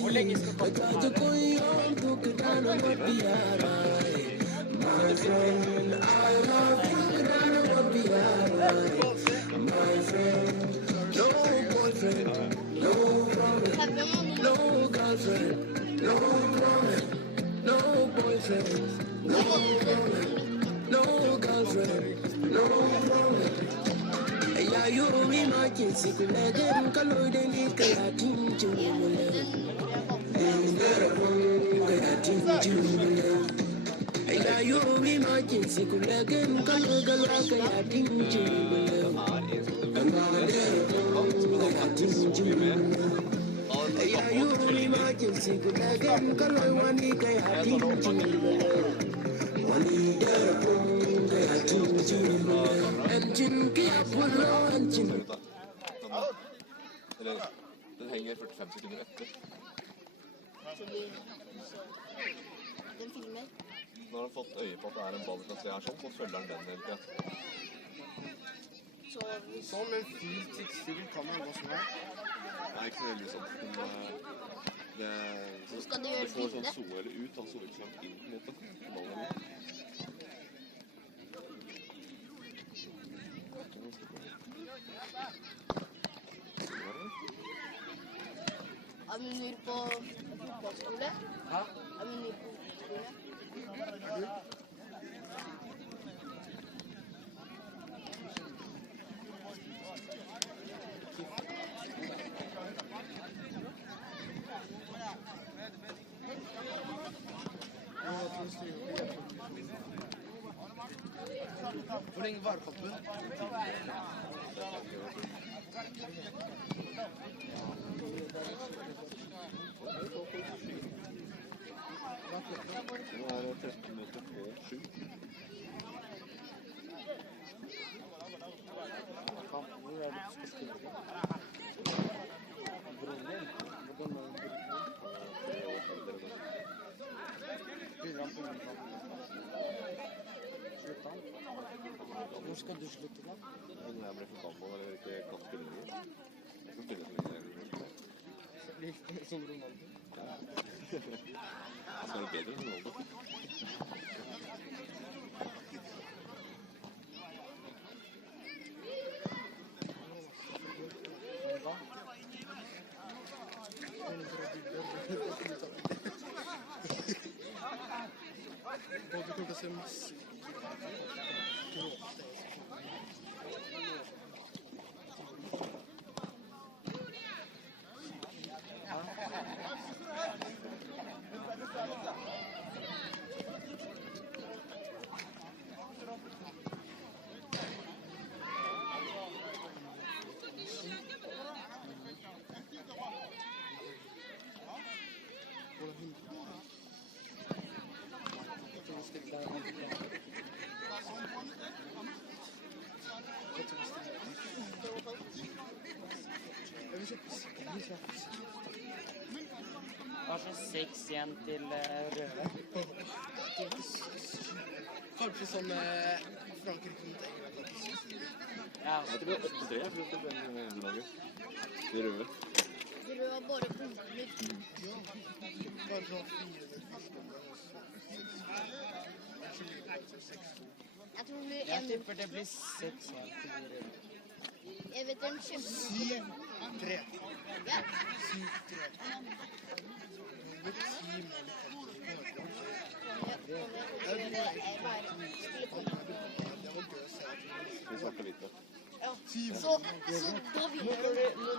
Hvor lenge skal katten være? Eller, den henger 45 sekunder etter. Den filmer. Når han har fått øye på at det er en ball kan se her sånn, så følger han den hele tiden. Som en fil tidsfil kan man gå sånn her. Nei, ikke så veldig sånn. Så skal du gjøre det får sånn bildet. zoom eller ut, han zoomer ikke sånn inn på en måte. Ballen ut. Er du ny på fotballskole? Hæ? Er du ny på fotballskole? Hvor lenge varer kampen? Nå er det 13 minutter på 7. Hvor er det du skal spille? Broren? Hvordan er det? Spiller han på ungdomskampen? Slutt han? Når skal du slutte da? Når jeg ble for gammel, eller ikke kan spille lenger. Jeg kan spille så lenge jeg vil. Som Ronaldo? Han skal være bedre enn Ronaldo. Du kommer til å se masse Kanskje 6 igjen til røde. Kanskje sånn Frankrike mot England. Ja, Jeg tror det er 8-3 for det laget. De røde. De røde bare bomber. Bare sånn 4 Jeg tror det blir jeg en... tipper det blir 6 her til røde. Jeg vet det er en kjempegod 7-3. Ja. 7-3. Det blir 10 mål. Det var gøy å se. Vi snakker litt. Ja. Så da vinner du.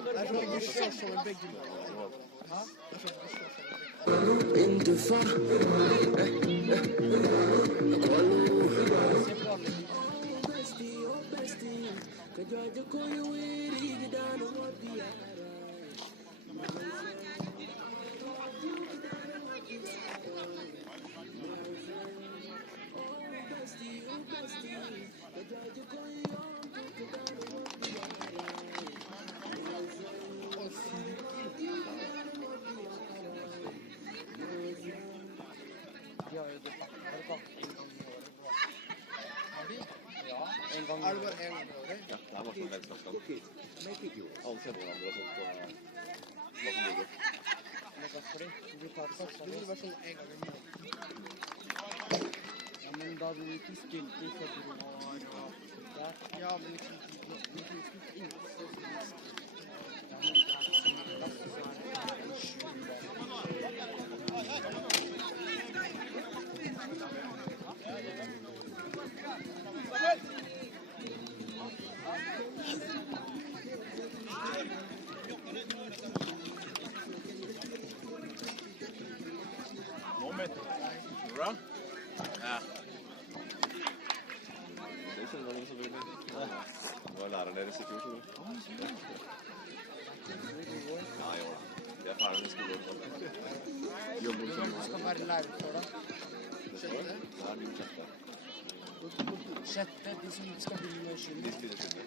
Det er sånn vi slår sammen begge målene. Hæ? Det er sånn vi slår sammen De har jo det bare en gang i året. Ja, en gang i Er det året. bare en gang i året? Ja, det er bare sånn vennskapskamp. Alle ser på hverandre og sånt. Og hva som ligger. aldri. Du tar Du seriøst. var sånn en gang i måneden. Ja, men da hadde du ikke spilt i februar og der. Ja, men liksom, du kunne spilt inn så som helst. Ja, men det er ikke så mye plass, så er det 7 der. Bra? Ja. Det kjenner dere selvfølgelig. Det var læreren deres i fjor, skjønner du. Ja, jo da. Vi er ferdig med skolen. Jobber Hvem skal være lærer for deg? neste år. Det er min sjette. Sjette, de som skal begynne med De skyld. spiller sjette.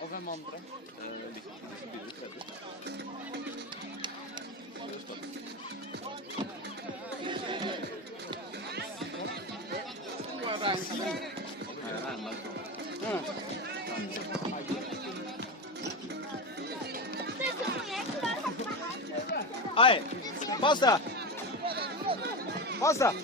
Og hvem andre? De som begynner i tredje. Det er spennende. Hei, pass deg! Pass deg!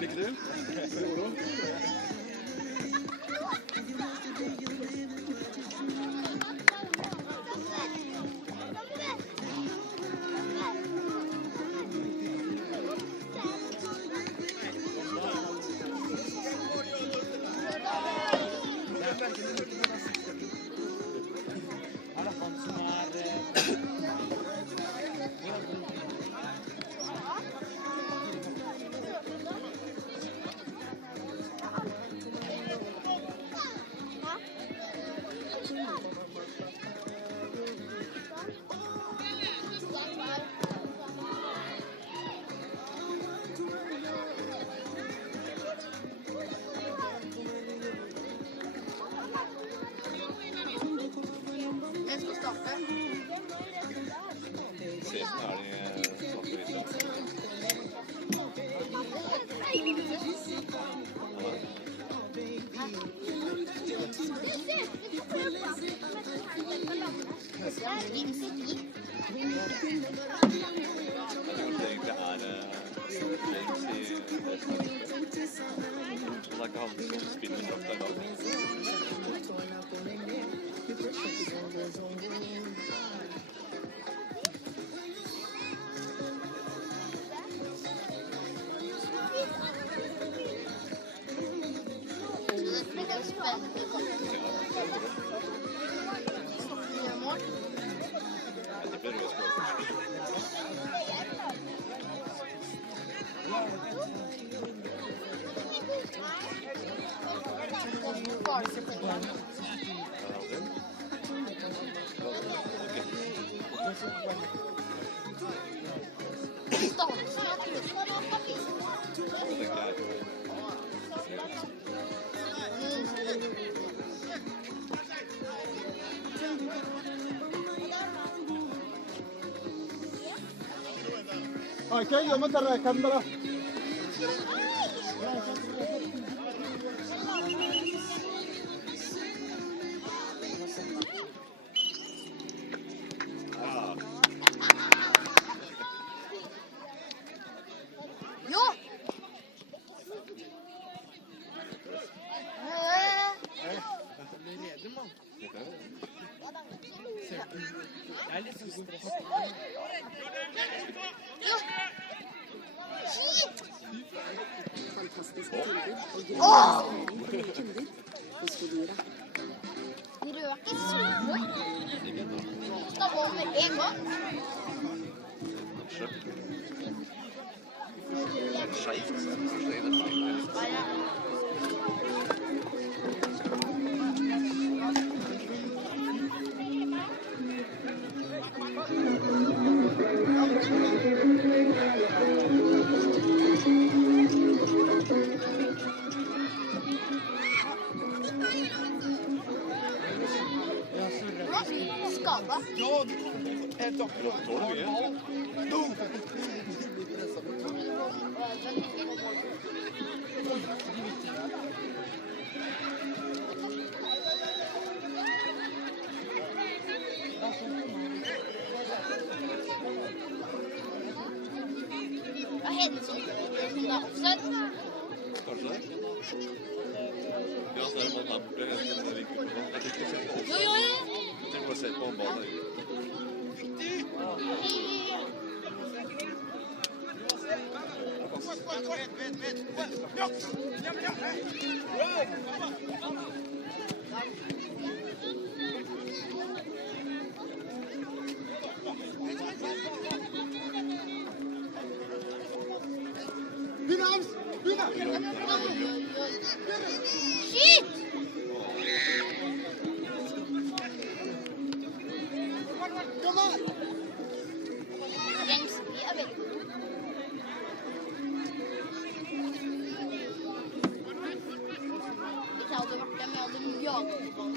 Lykke til. Er det han som Jeg skal starte. Se sånn er de favoritter. Jeg tror egentlig det er ikke han som spiller drakta i dag. Det blir spennende. Jeg tipper Rød skårer først. Okay, yo me te recámara. Jo! Det leder, mann. Jeg er litt sånn stresset. Vi røker så skal gå med en gang. Skjevt. skada. Ja, helt akkurat. Tåler mye. Hva heter det sånn? Da, offside? Kanskje det? Ja, så er det mann her borte. Jeg tenker å se på Jo, jo, jo. Jeg tenker å se på håndballen. Begynn, Hans! Begynn! Skyt! Kom her! Gjengs, vi er veldig gode. Ikke hadde vært dem, jeg hadde jaget på ballen.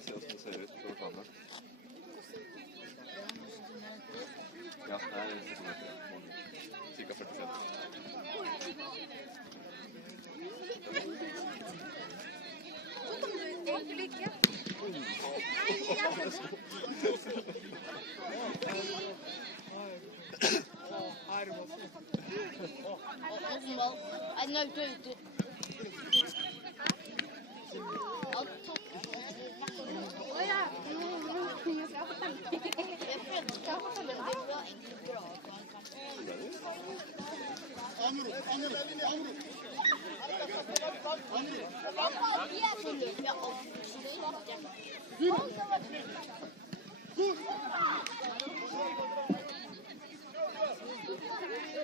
Se hvordan det ser ut på kamera. Ja, det er cirka 45. Rosenvald er nødt til å ut.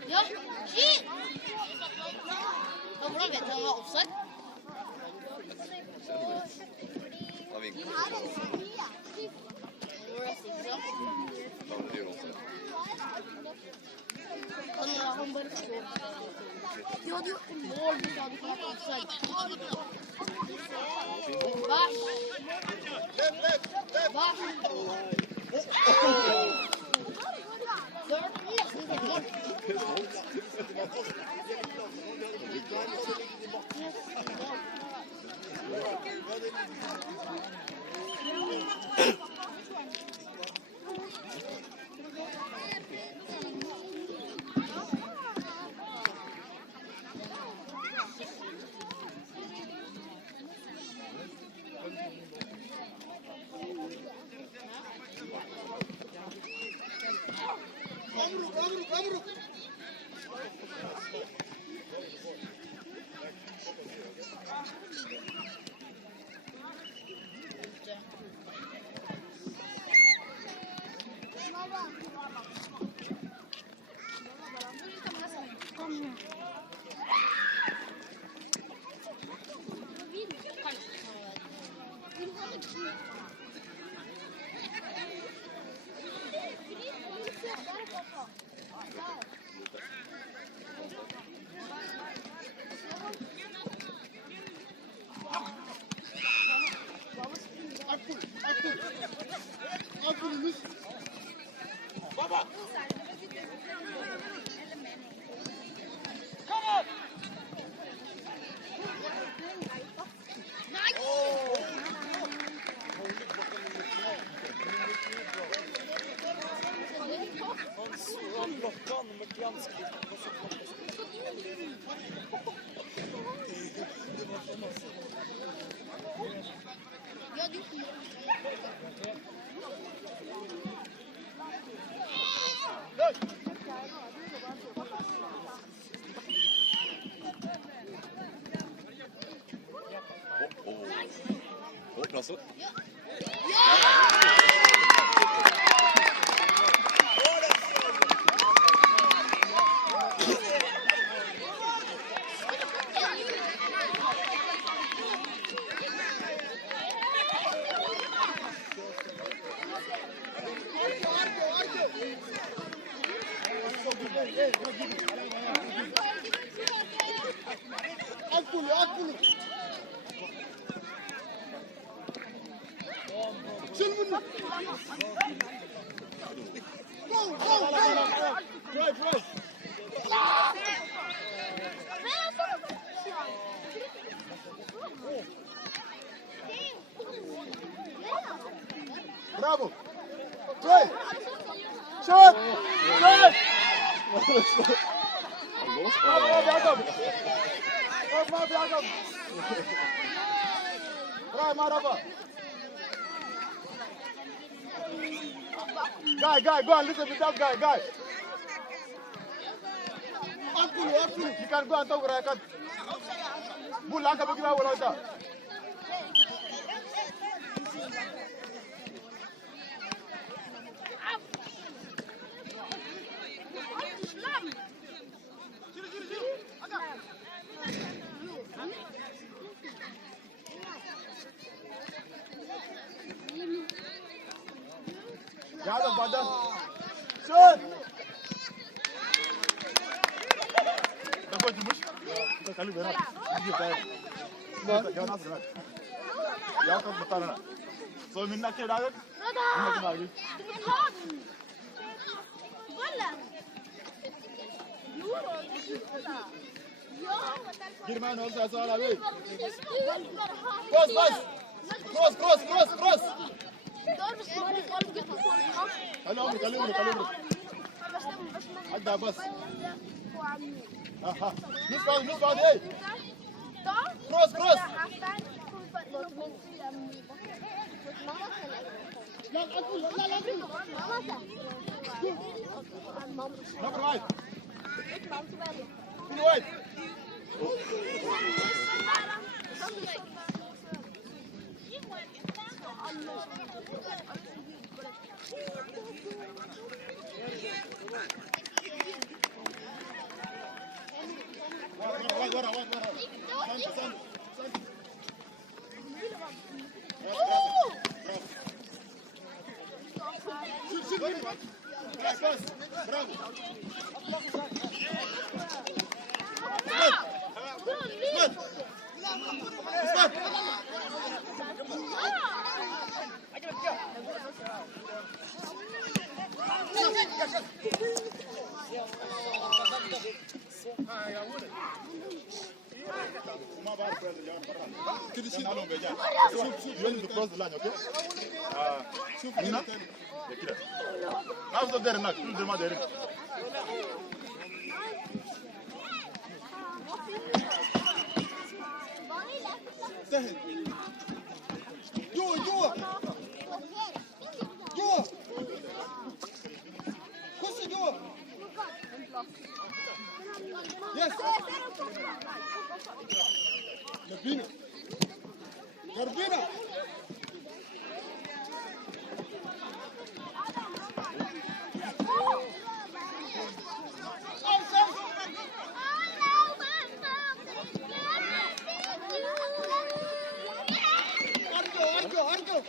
Ja, skyt! Hvordan vet han var offside? Han vinker. Han bare så. Du hadde gjort en mål hvis du hadde ikke vært offside. Hva? Hva? Du har vært nesten selvmål. Klasse. شيل منه. درايف درايف. برافو. درايف. شوت. درايف. ما في عقب. ما في عقب. درايف ما رفع. Guy, go and listen to that guy. You can go and talk right now. Bull, I can't go without that. هذا بعدين شوت ده كويس مش خليه هناك يجي طيب يا ناس هناك يا كم بطلنا سو منك كده عادك منك ما عادي ولا جرمان هذا سؤال عليك كروس خليه عدى بس نص بعد ايه كروس نمبر وايد وايد ورا ما بعرف كده شيء معلوم بيجان شوف يوم تكروس لاين اوكي شوف هنا كده ما بده داير هناك كل ما داير سهل جوا خش جوا يس Garbina. Argo.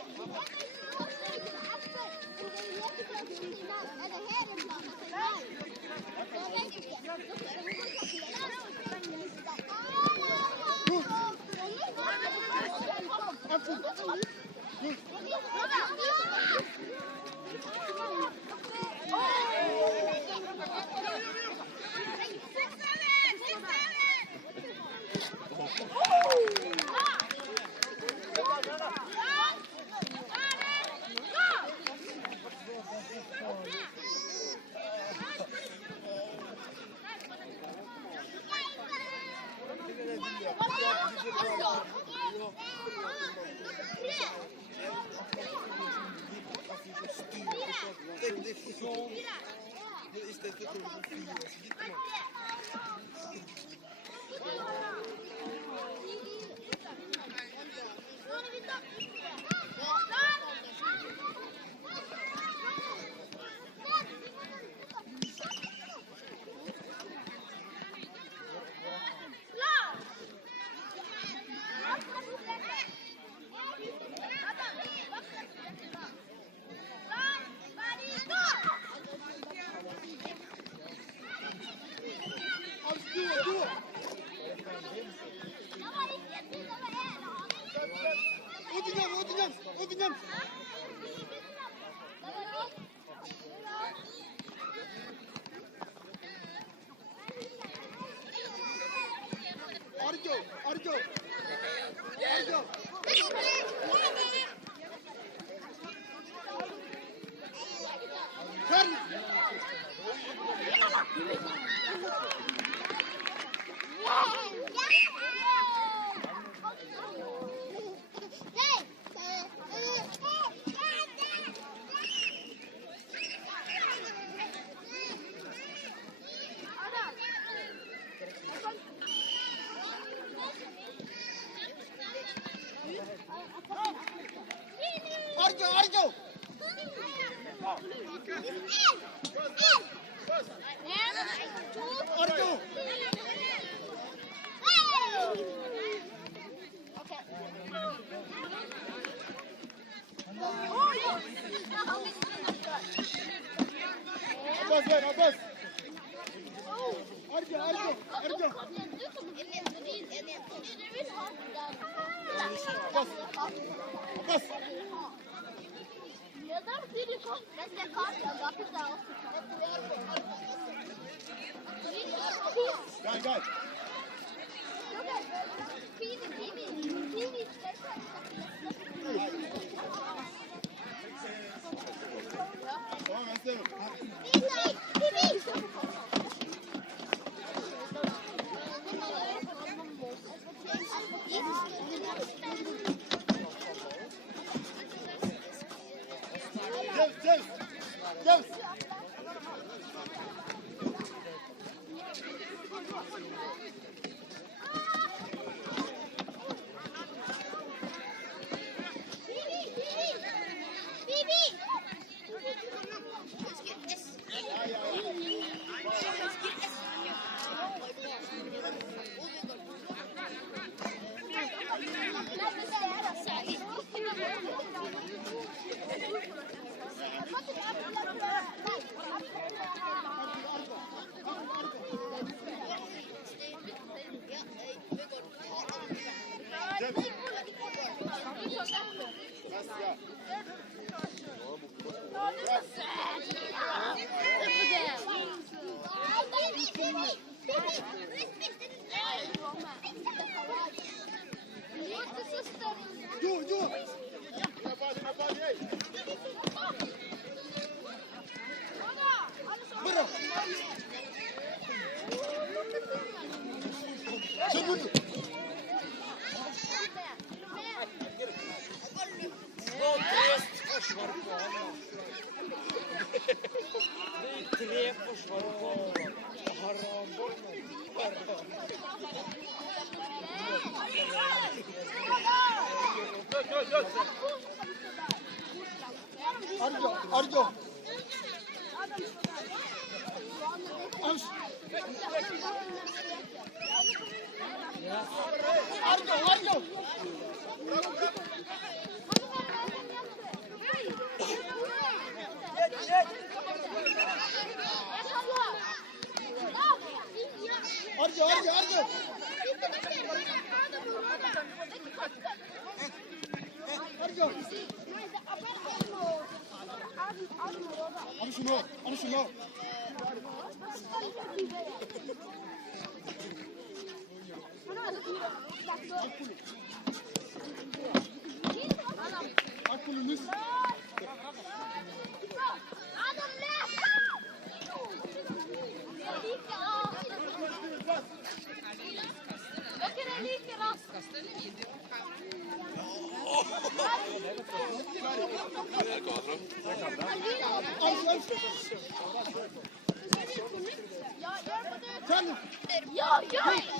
Udinem. Arjo. Turn. Arjo. Arjo. Abbas. Arjo. Abbas. Guy. Tamam ben seviyorum. James. Do. Bro. Segundo. Tre forsvar på Arjo. Arjo. Arjo. Onu şunu. Akkulunuz. Ja, jij moet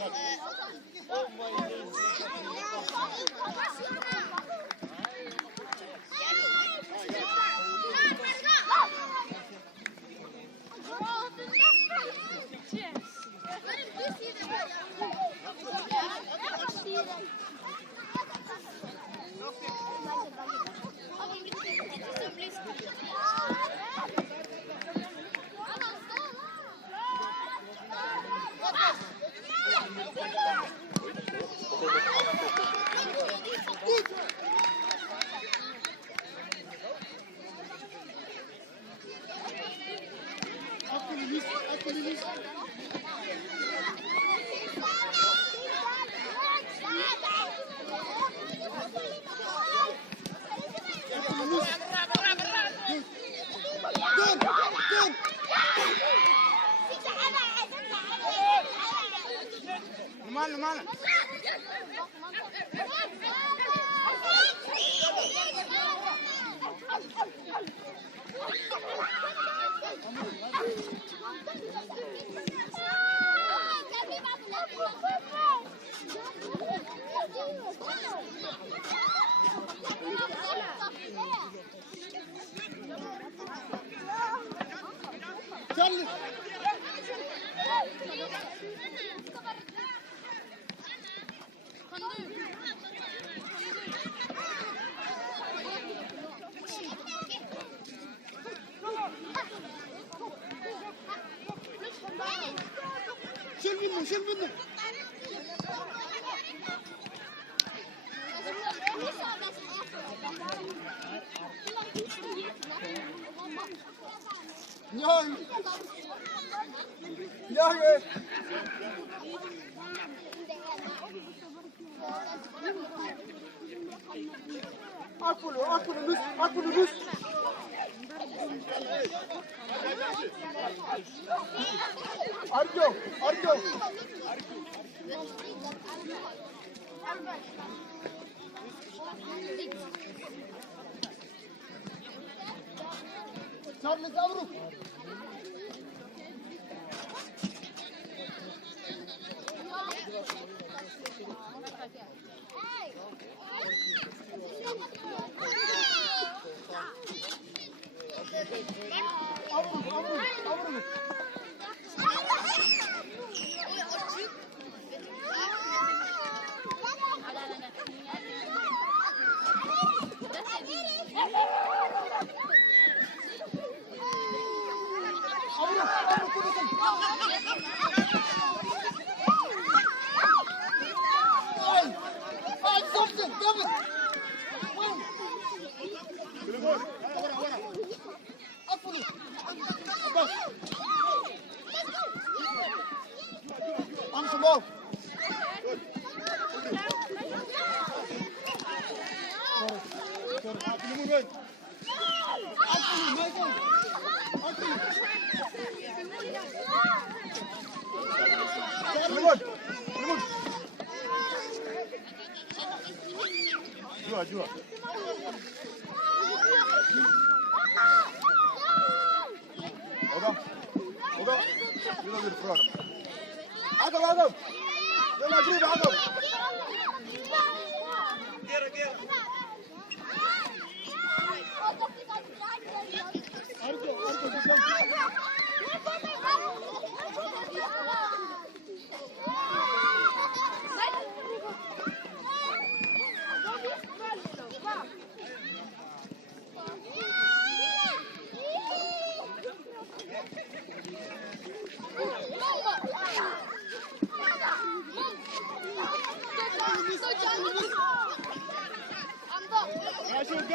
Adam. Mana? Charlie. شيل منه يا اكل نص ارجو Charles Avruk. Jua. Oga. You know the front. Adam. يلا جريب عقب.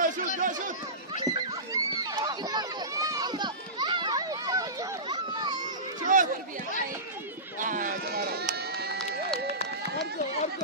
Go shoot. Argo.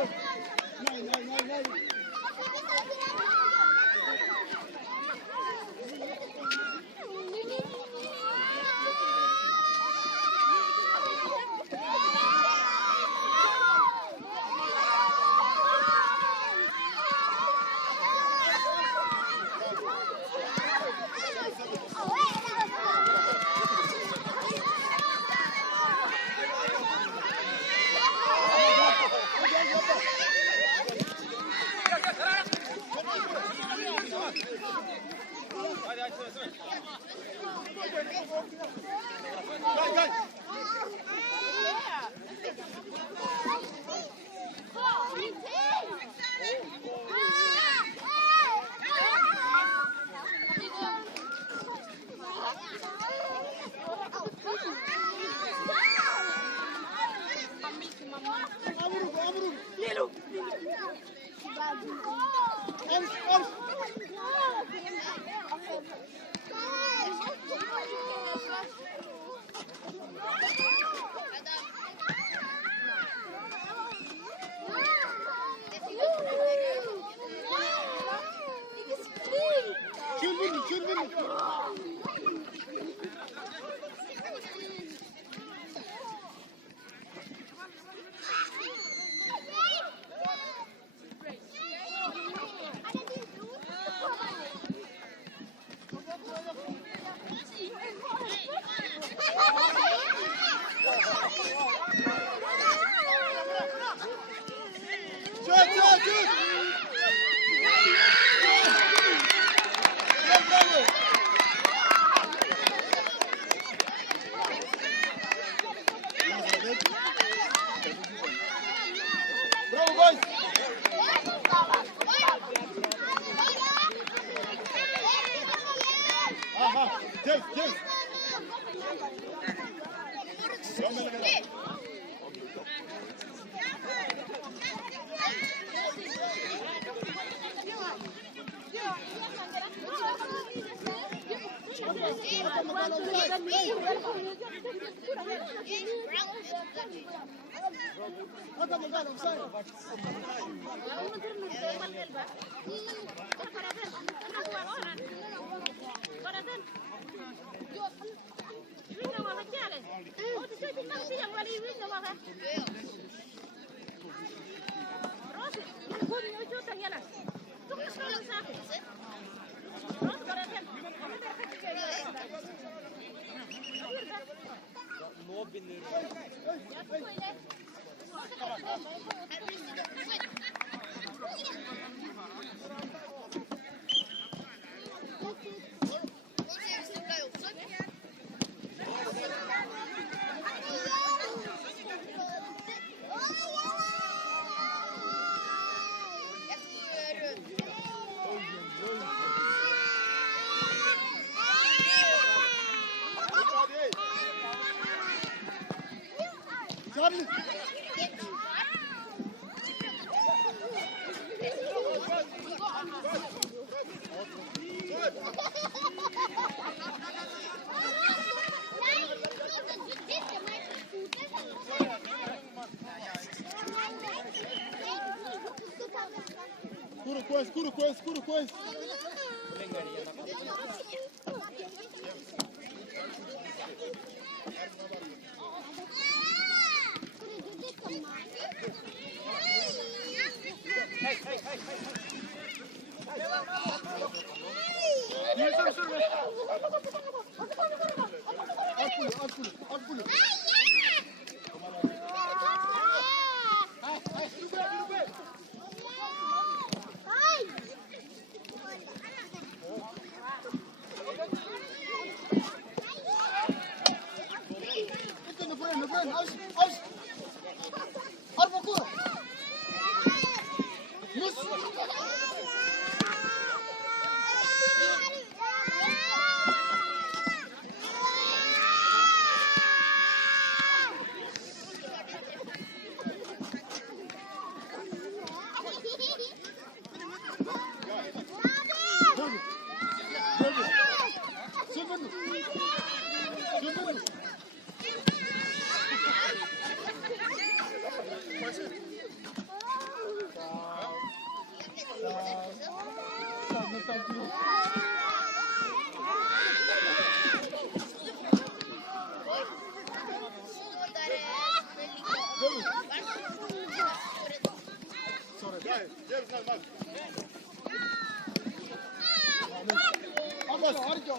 No. Scuro coisa.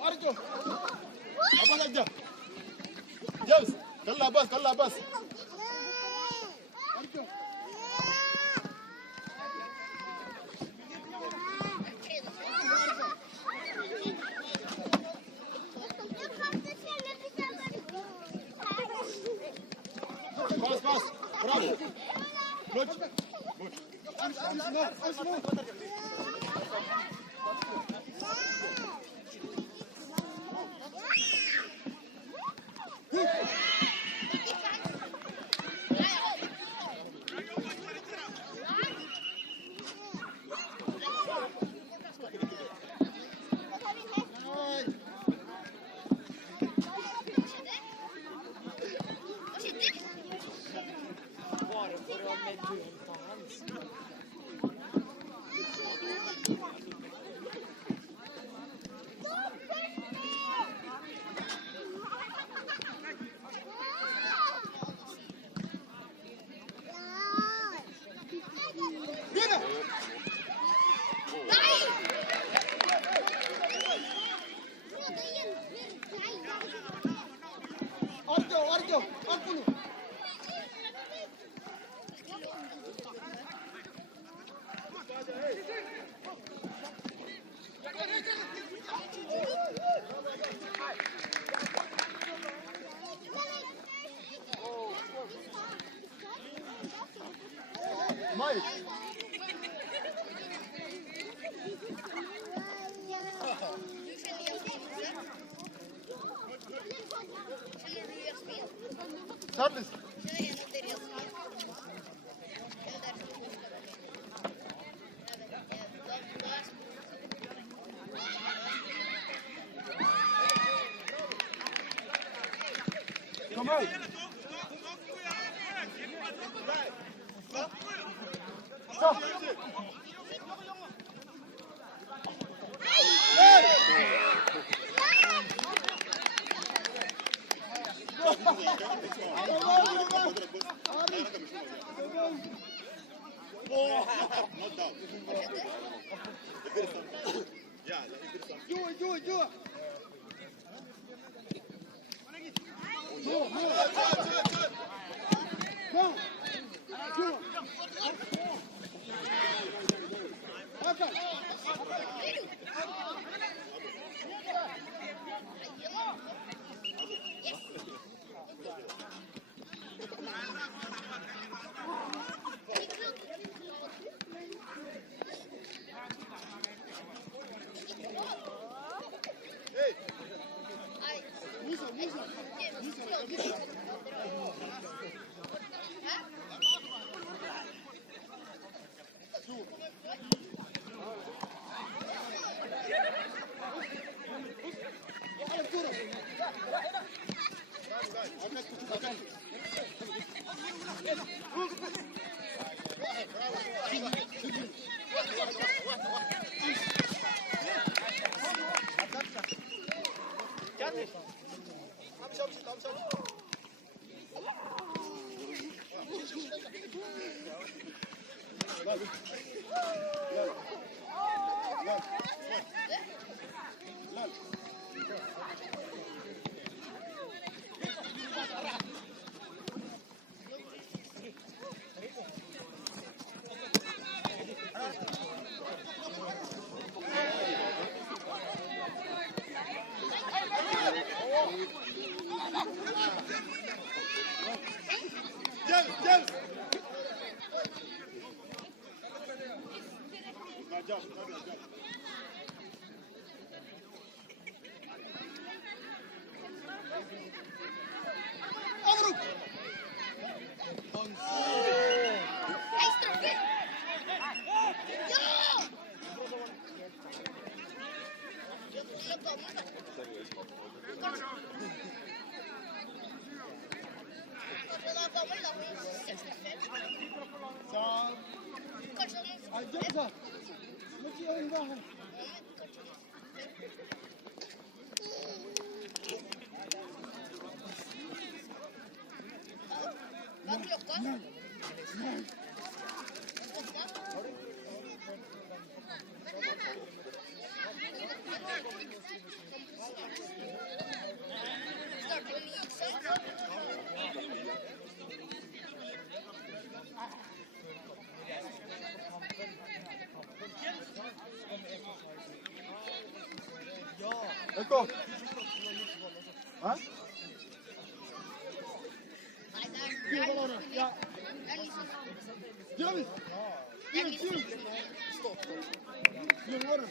Arjo. Abbas aja. James, kalla Abbas. Arjo. Pass. Bravo. Good. Arjo. Mike. Charles. Come on. Stop. Do it. Let's go. Huh? Ja. James. Stop. Hier worden.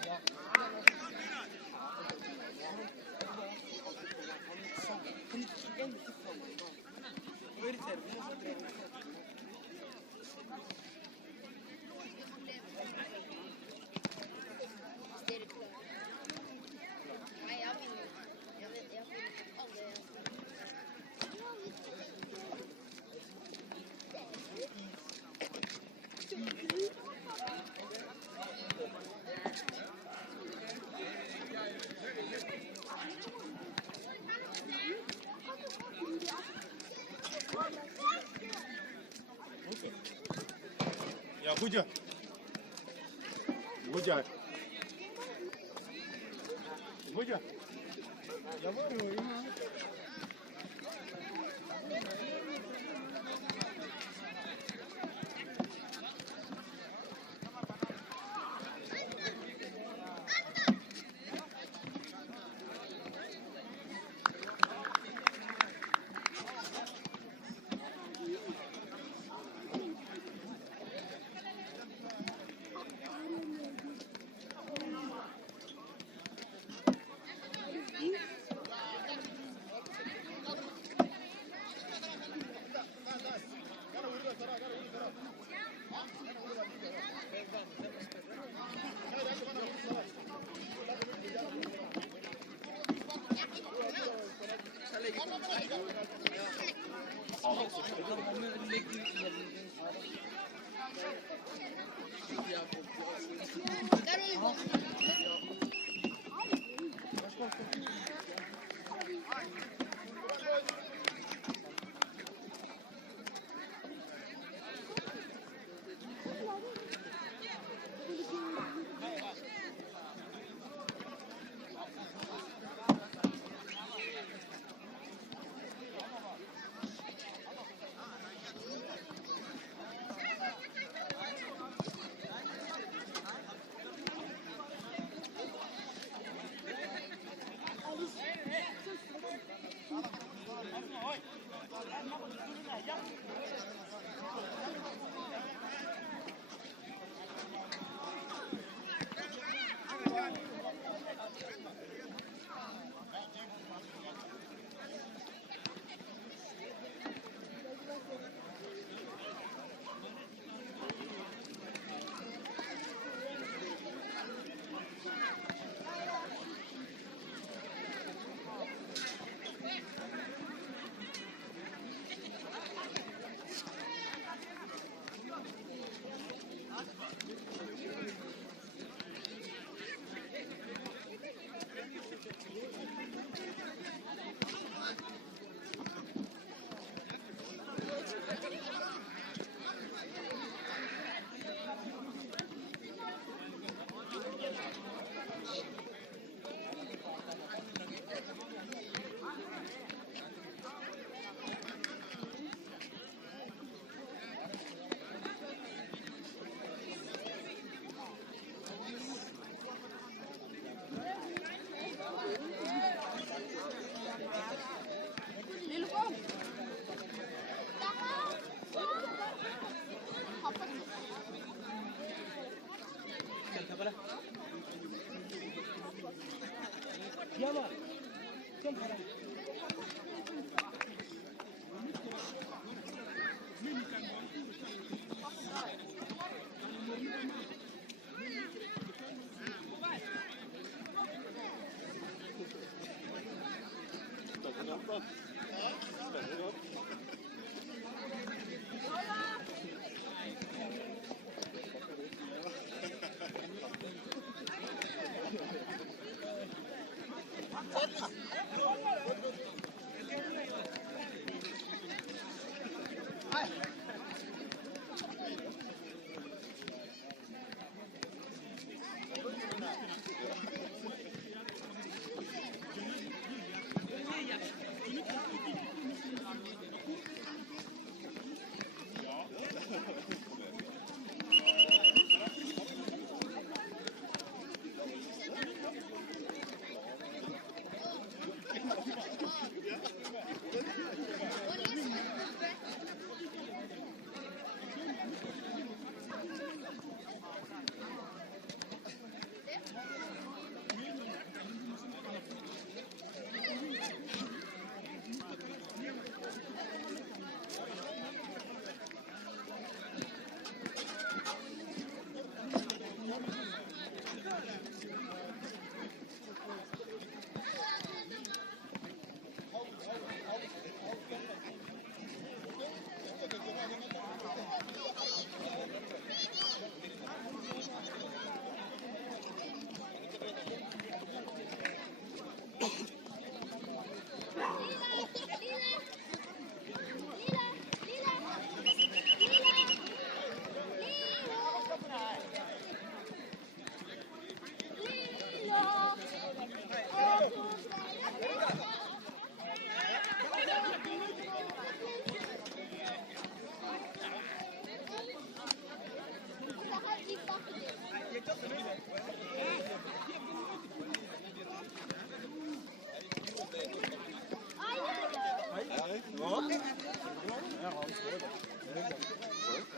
Ya Huja. Huja. Huja. Ya bueno,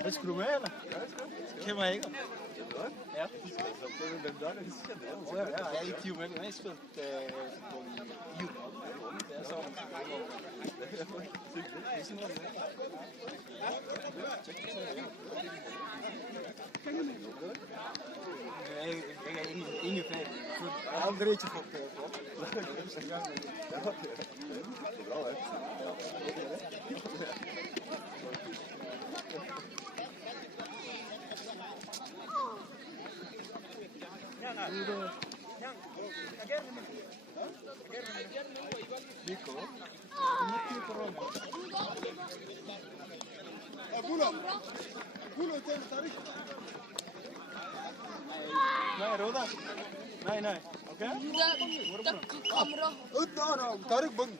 Is Kroemelen? Geef maar heen. Ja. Ja, ik zie hem hij speelt voetbal hier. Ja, zo. In je Andreetje voor. Dico? Metti il corona. Gulo tem tarik. Nay roda. Nay. Okay? Kamera. No, tarik bang.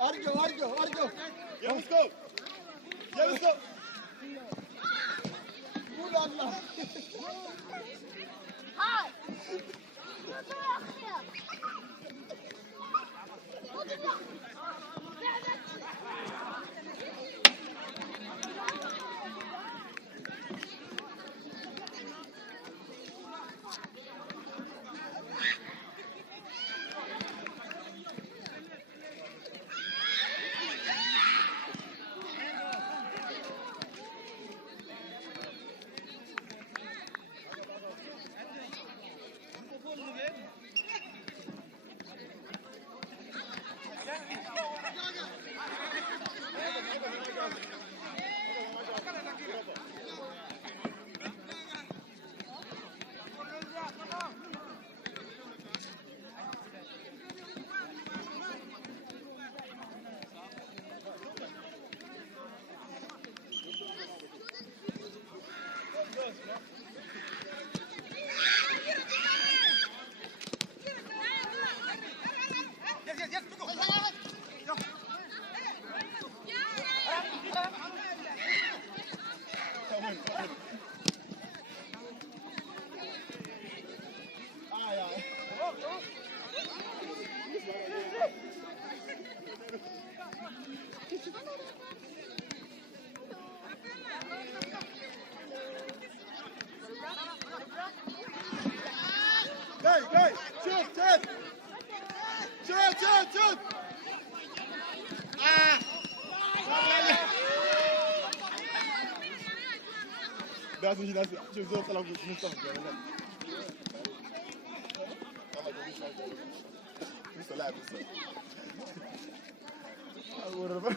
Argo. Yeah, let's go. Hi. Guys, shoot! That's she's just like this new stuff. It's alive, I would have.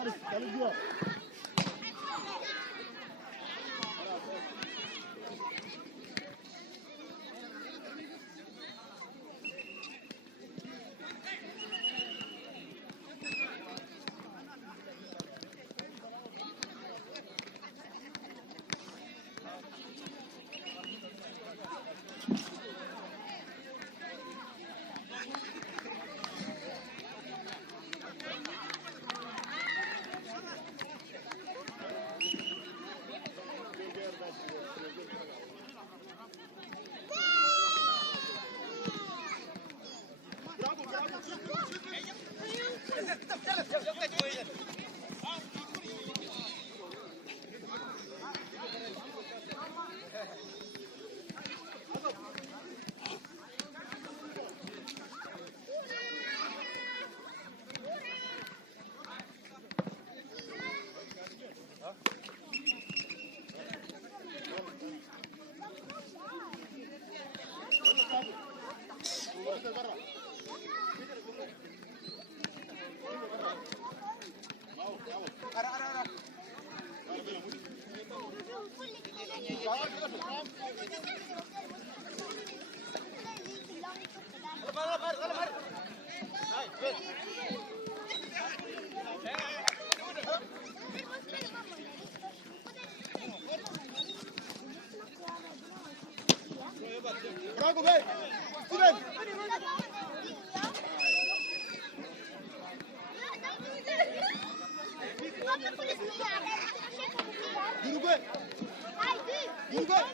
Faris, kali dua. Bravo, bem! Steven! Uruguay! Uruguay!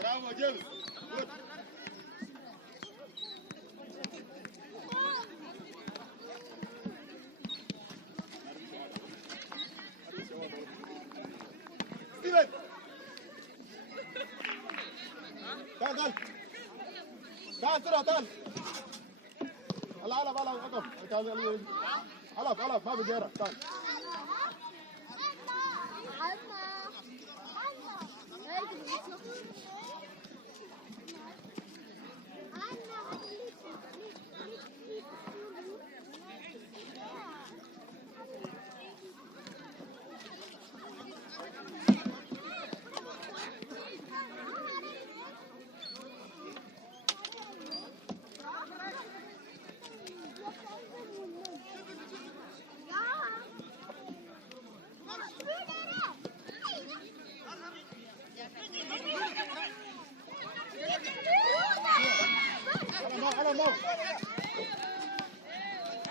Bravo, James. Good. Steven. تعال تعال تعال تعال. على قطب. على ما بجيرة تعال. على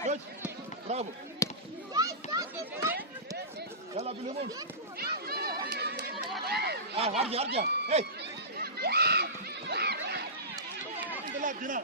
جوج برافو يلا باليمين ارجع هي الحمد لله جنان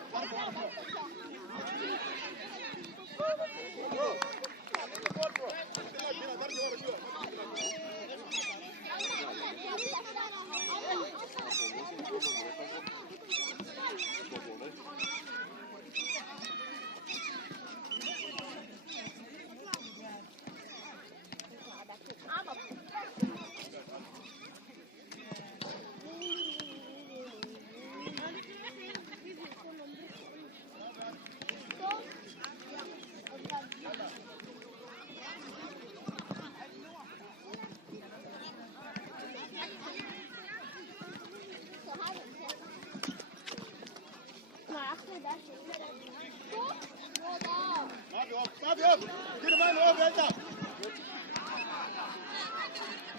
Navi up. Get the man over right now.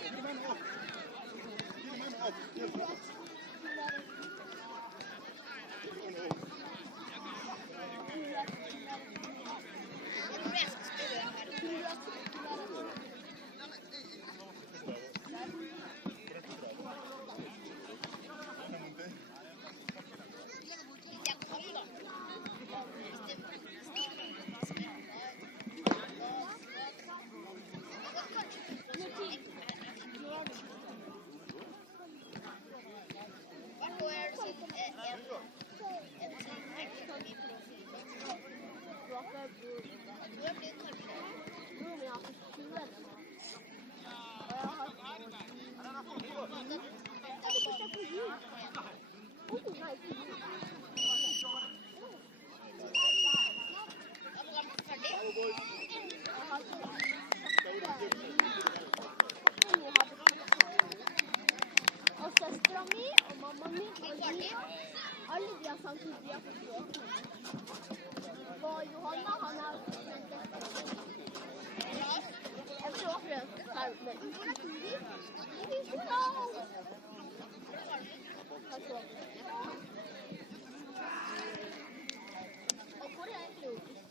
Get the man off. Get the man off. Yes, off. Og søstera mi og mamma mi alle de har sagt at de har fått båten. Og Johanna, han er jeg tror at jeg skal med og hvor er egentlig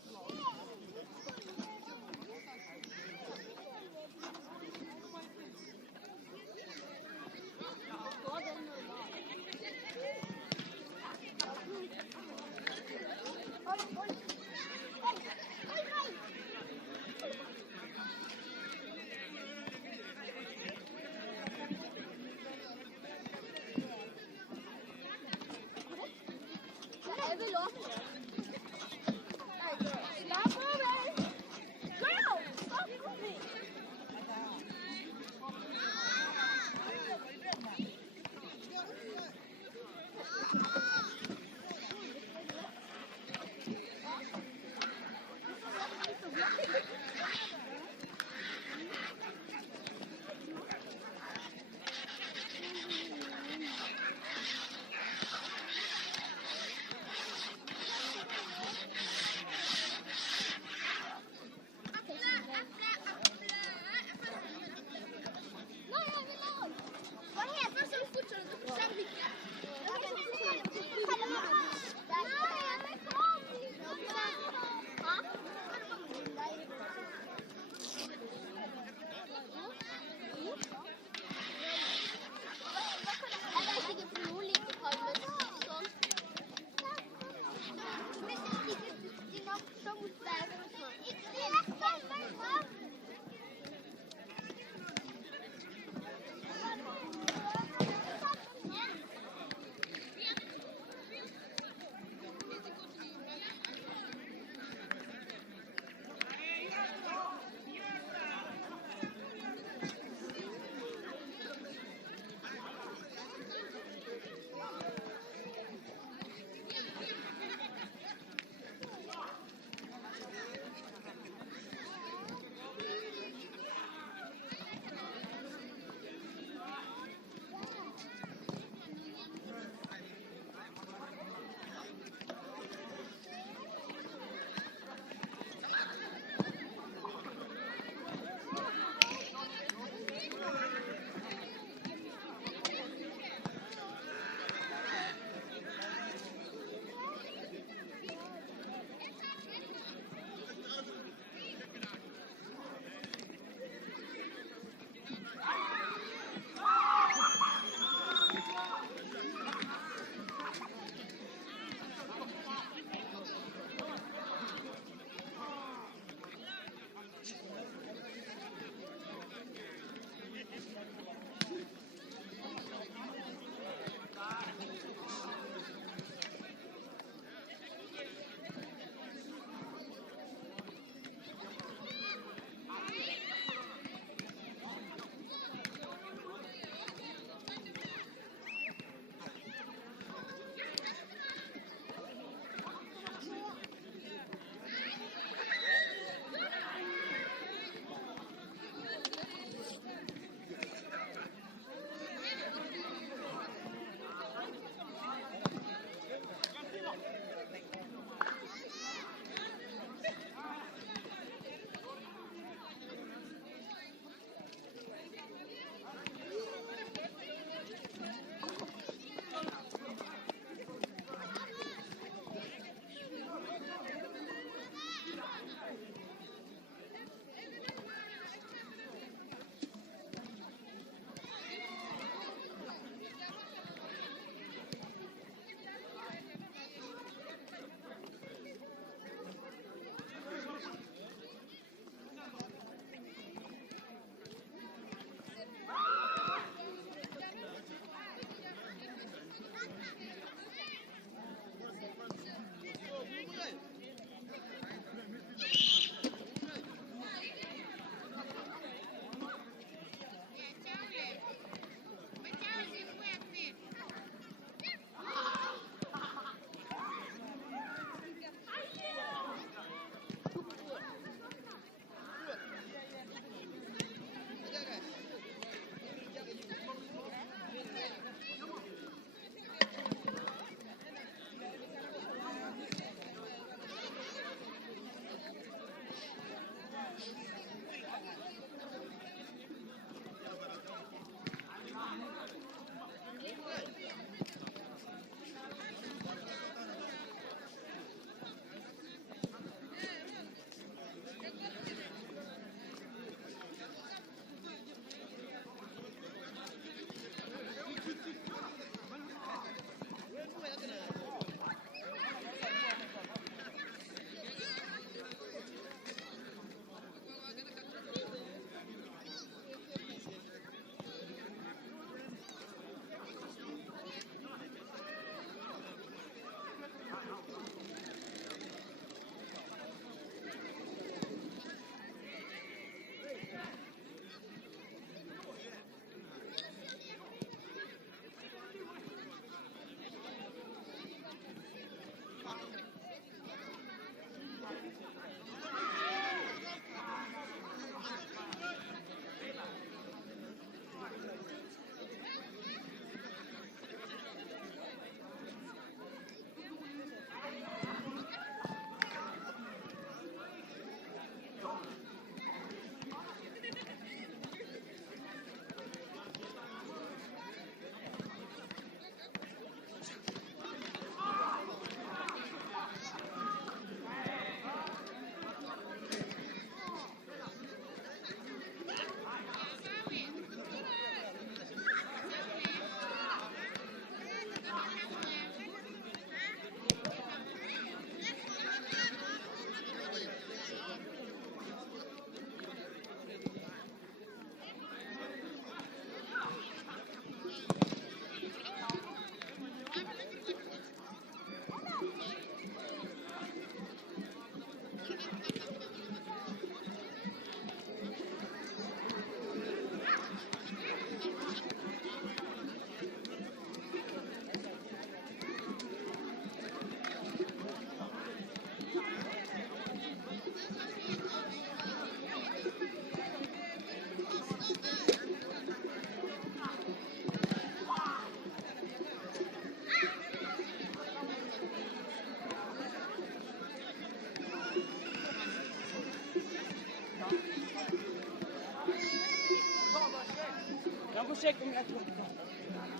Se kom jeg klokka.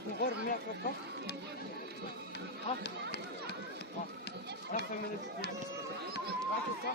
Hvor varm er klokka? Hæ? Ja. Det er 5 minutter til. Hva er klokka?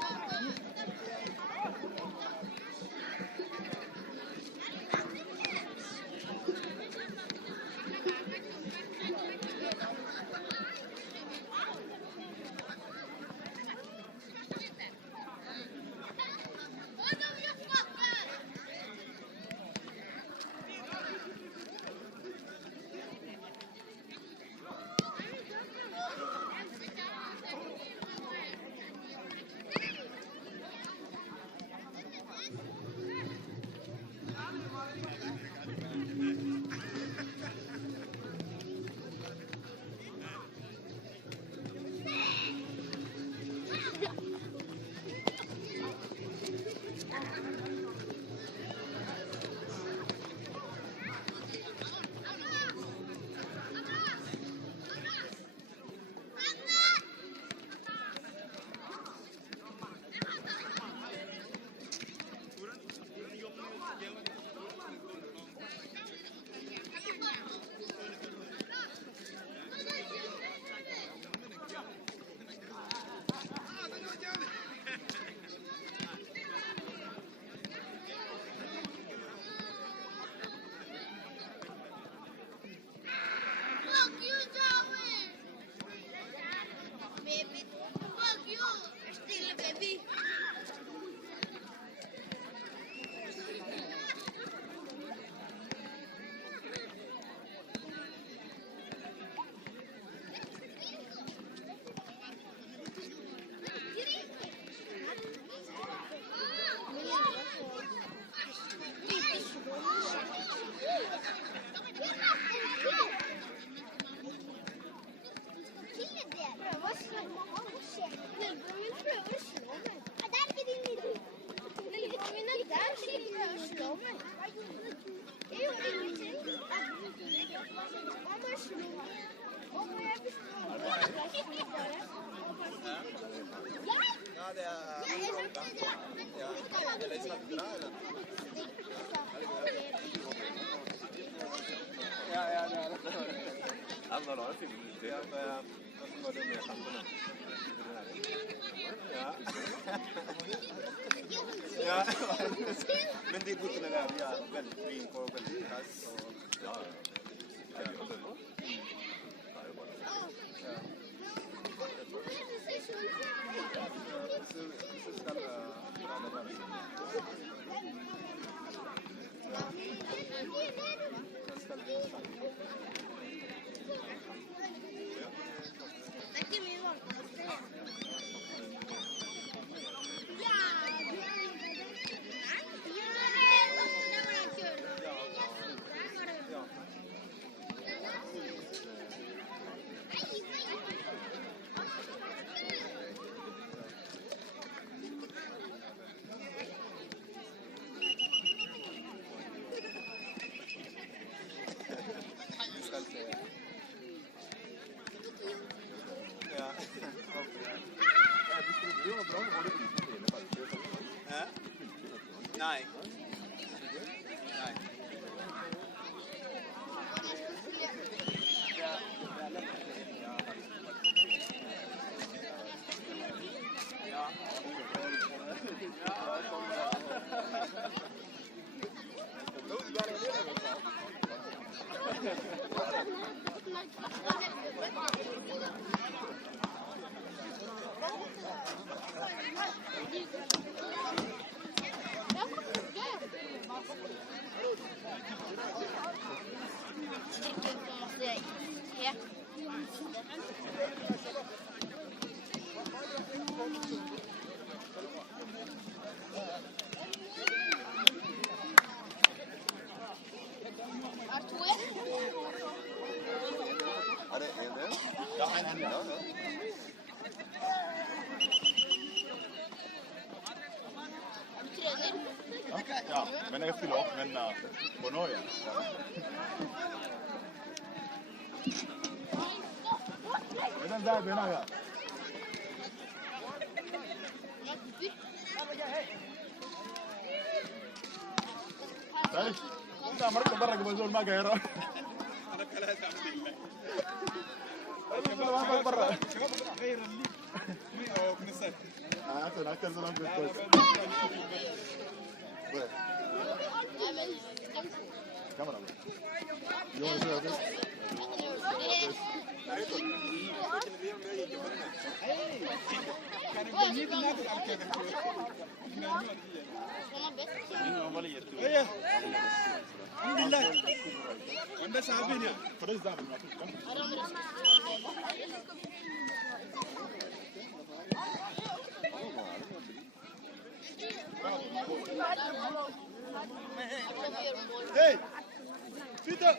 Alla la en film det med alltså var det med tankarna. Ja. Men det är gott det där ja, väldigt fint och väldigt kass och ja. Nej. Nej. Ja, men jeg fyller opp, men på nå, ja. Men den der begynner jeg. Ferdig? Nah, mereka barang ke Bazul Magero. Ah, akan salam betul. Kamera. You want to show this? Anda sabi niya. Terus dah benar. Hey, Peter.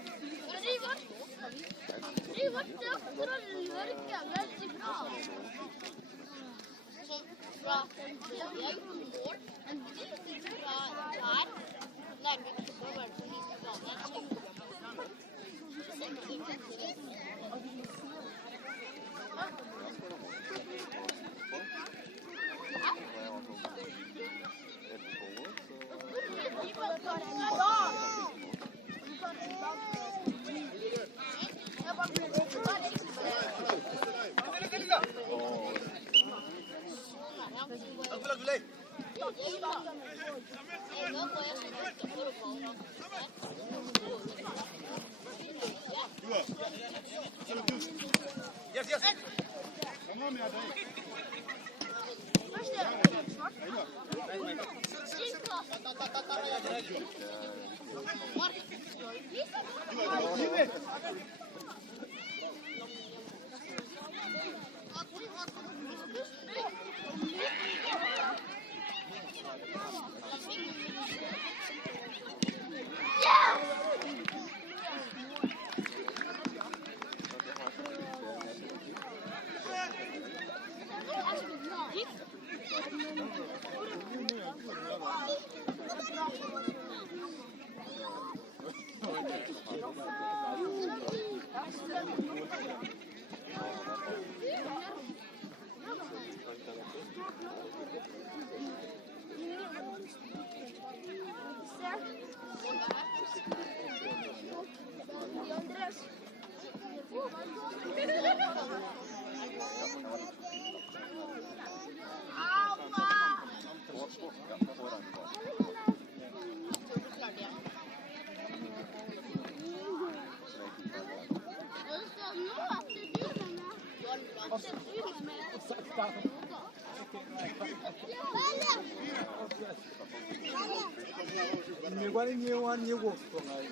Igual ni wan ni go ko ngai.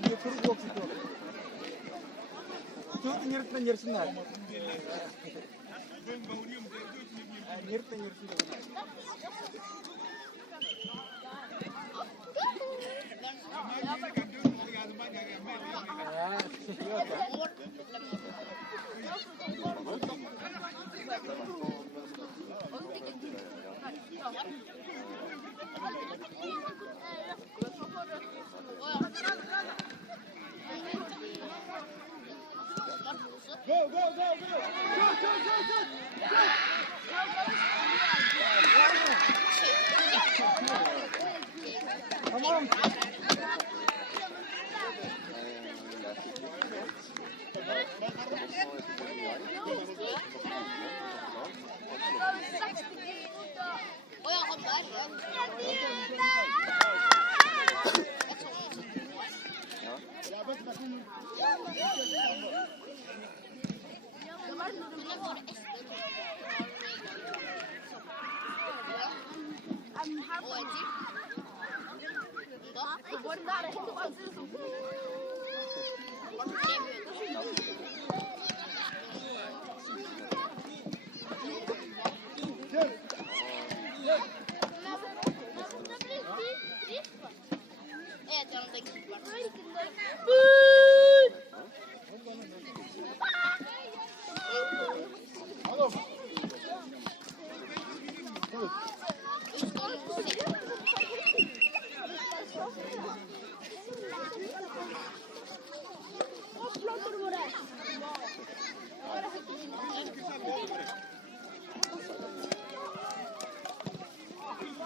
Ni furu go ko. Tu tingir tingir sina. Nir tingir sina. Come on.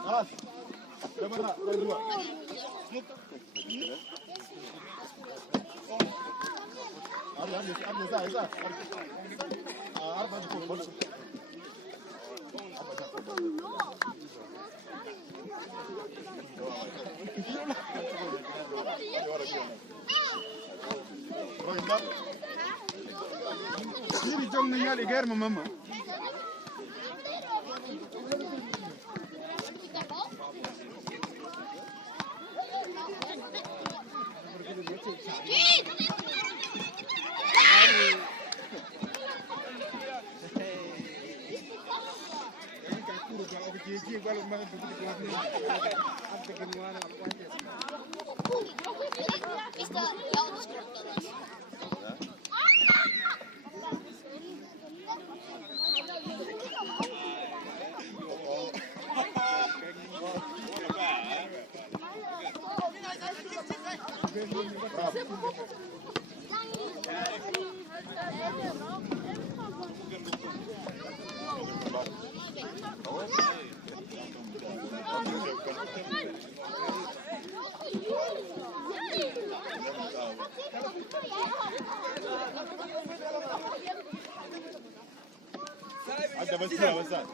Alas. Udah mana? Udah dua. Ini jom ni yali ger mama.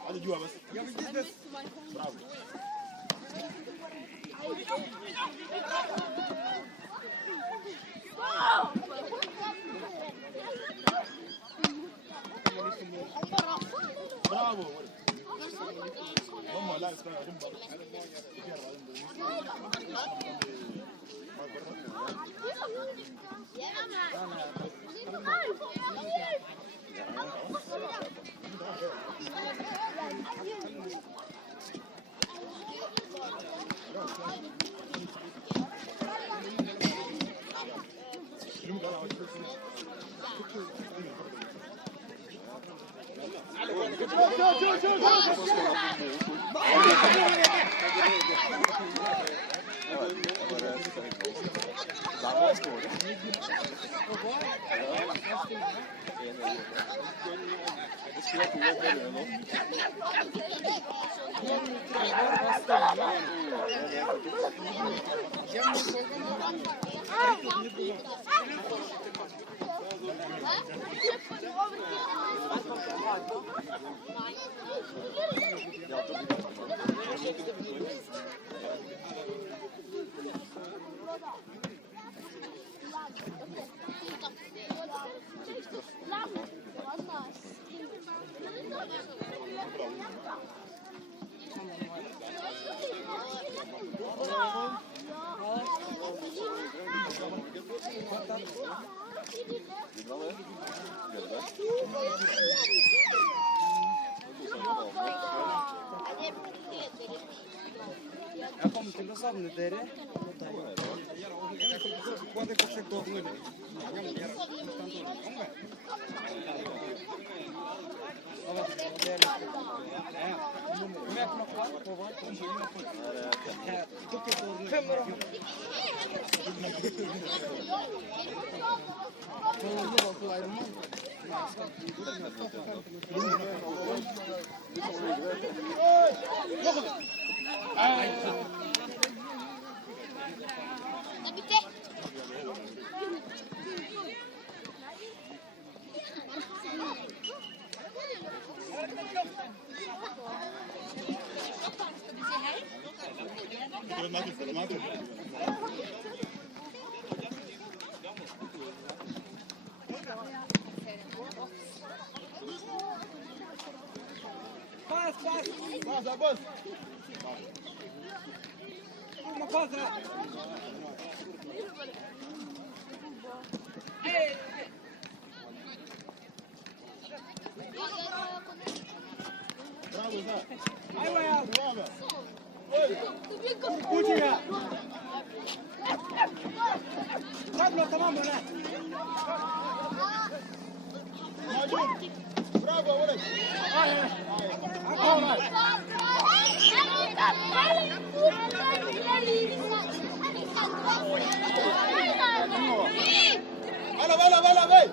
Ada jual bas. Bravo. Bravo. Vamos lá, espera, Jag kommer till att samla det. Quando é que você corre ali? Passa, boss. Uma quadra. Bravo, Zé. Aí vai, Bravo. Putinha. Pablo, tamam mı lan? Majun. Bravo, oğlum. Vela, vem.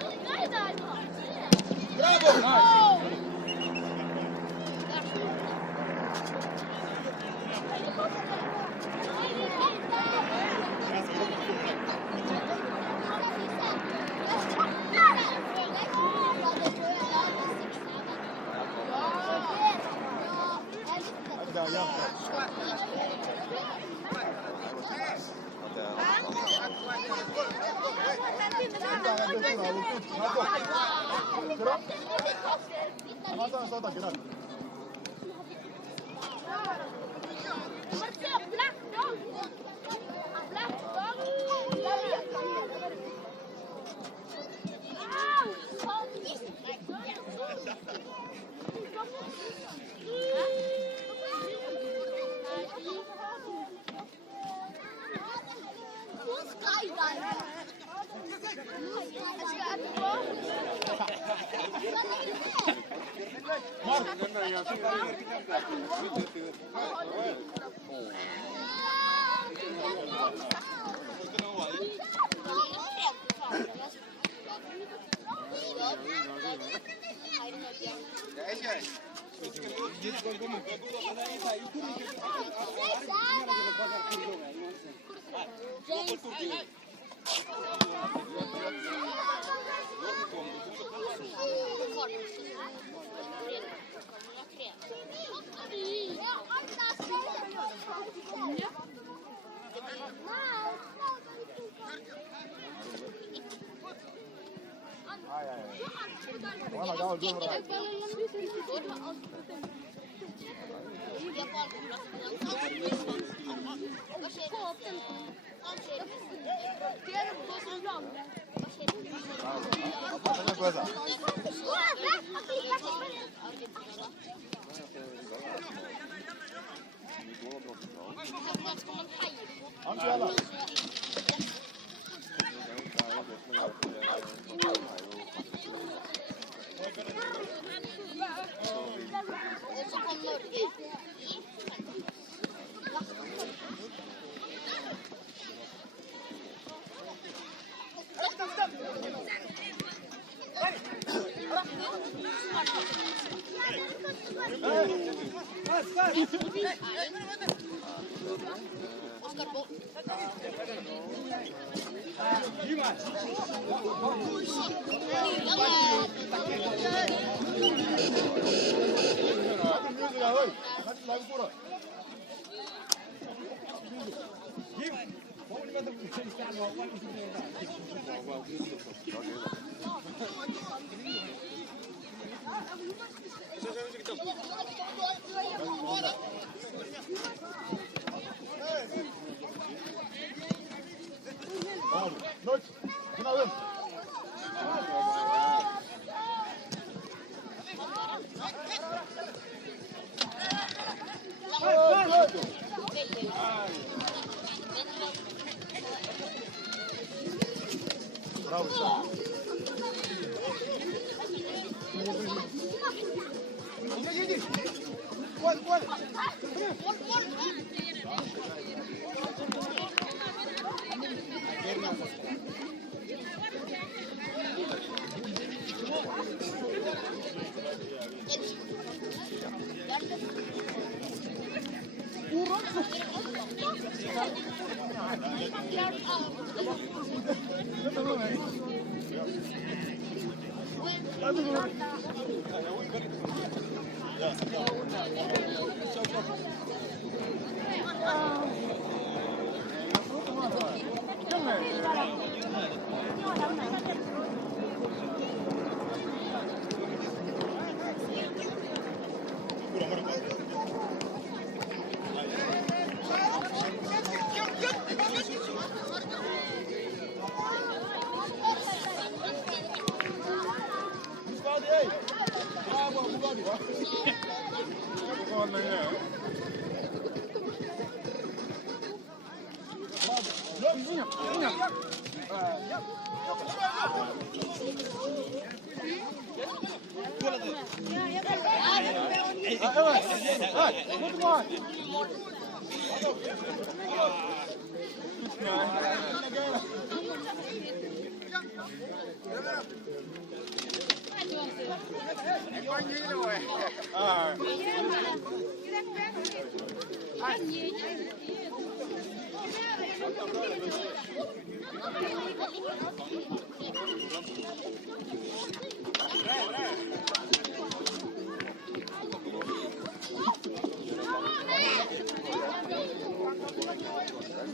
Bravo. där jämfört.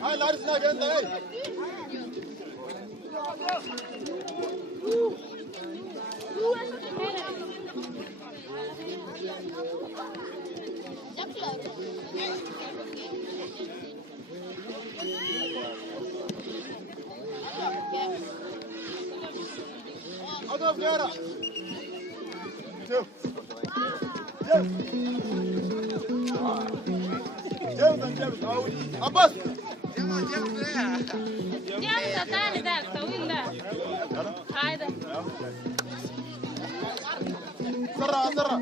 Hai, lari sana ganda, hey. Adam yara. Jom. Abbas. Jämtä täällä täältä, Winda. Haida. Sarra.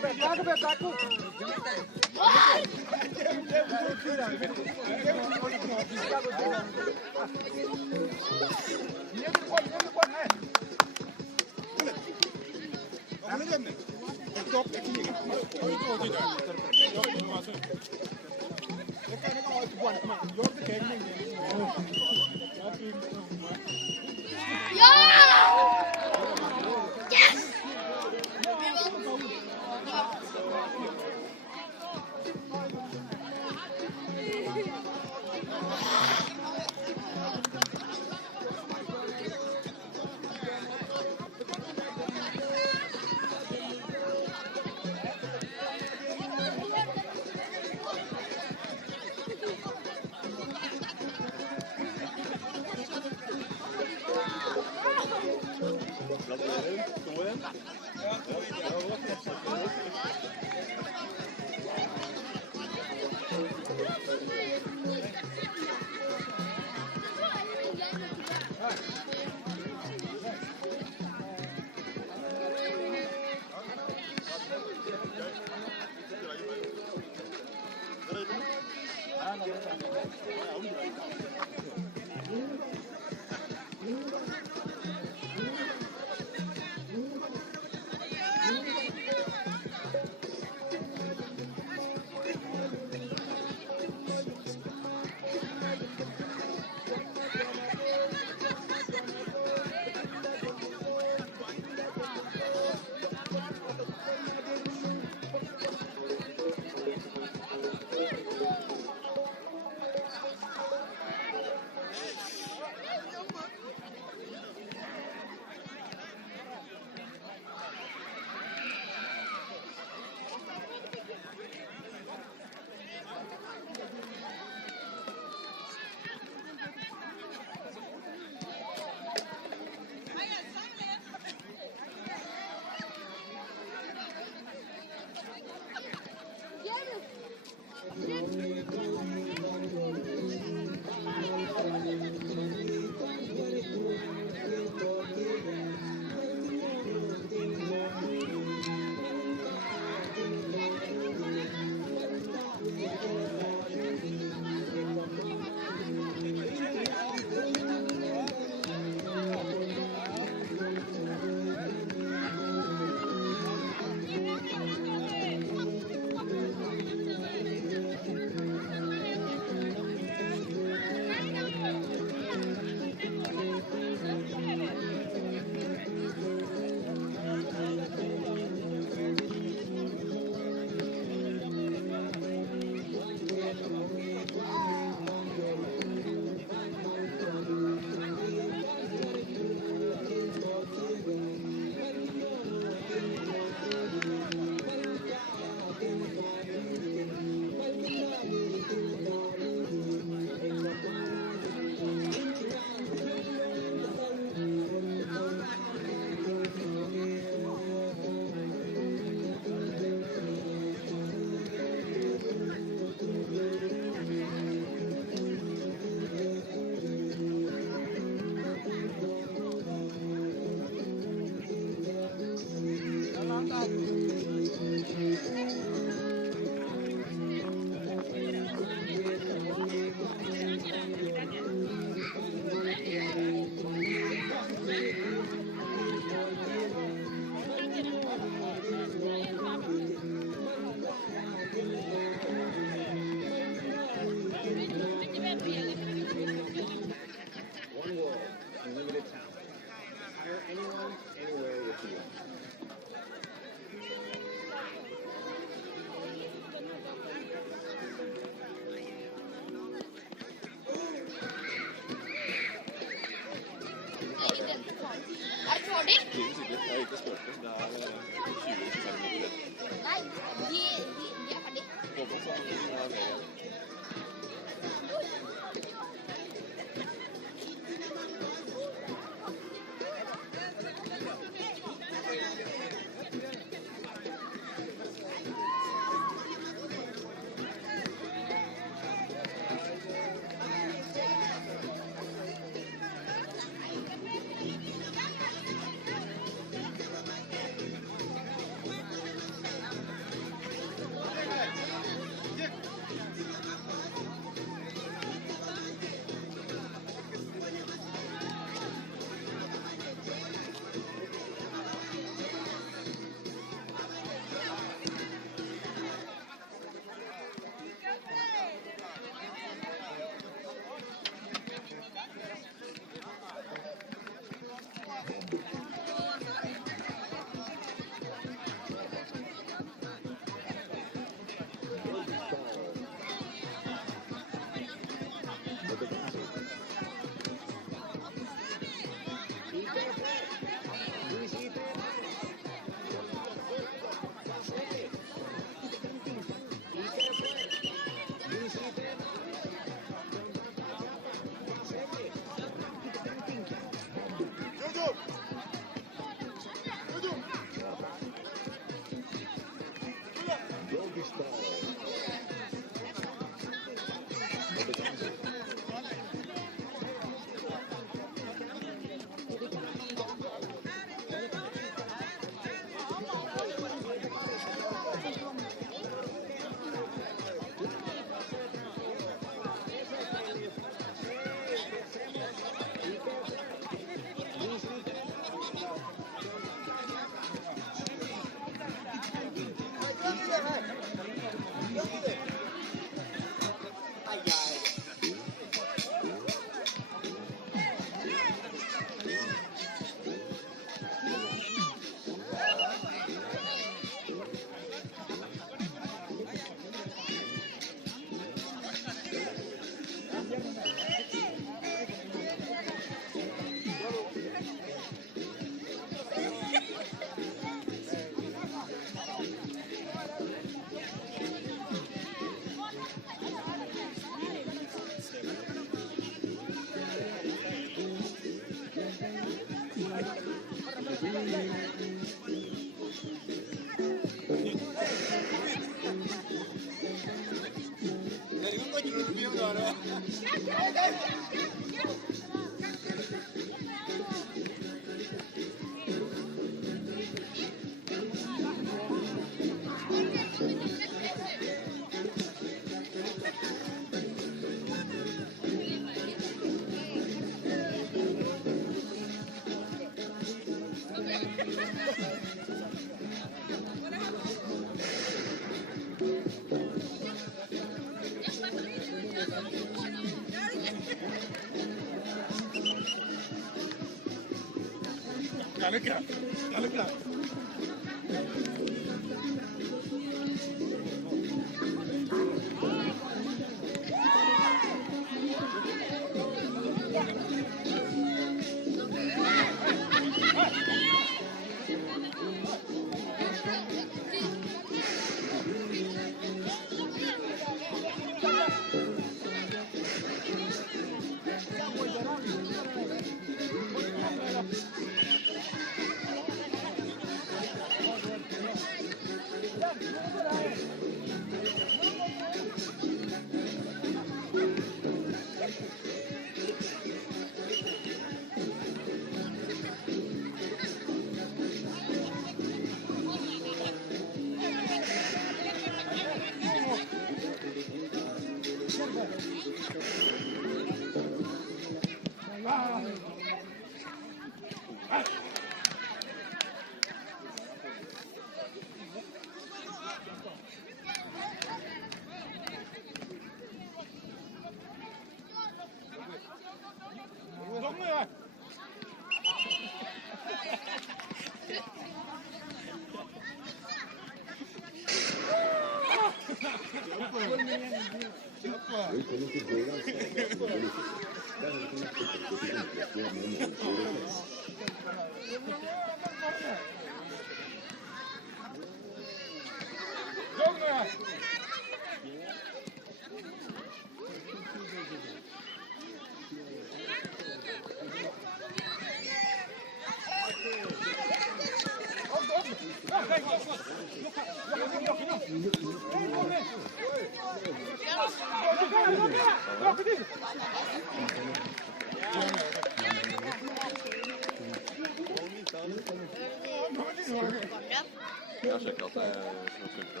Jeg har sjekket at det er som funker.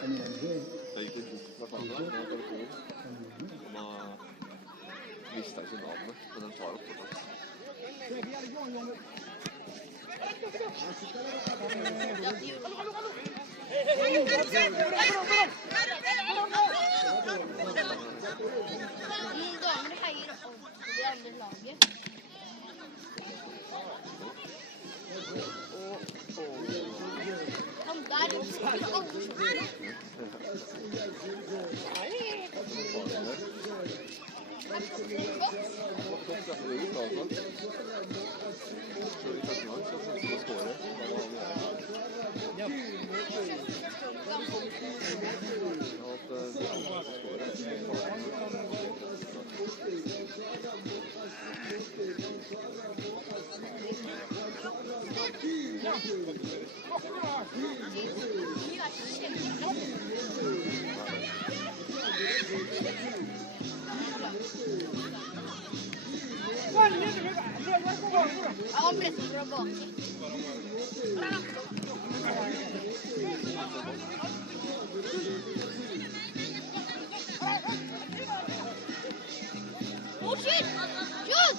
Det gikk litt bort fra hverandre med telefonen. Og da visste jeg ikke navnet, men den tar opp fortsatt. Damer heier opp på det andre laget. Han der er jo Han ble så bra baki. Oh shit! Shoot!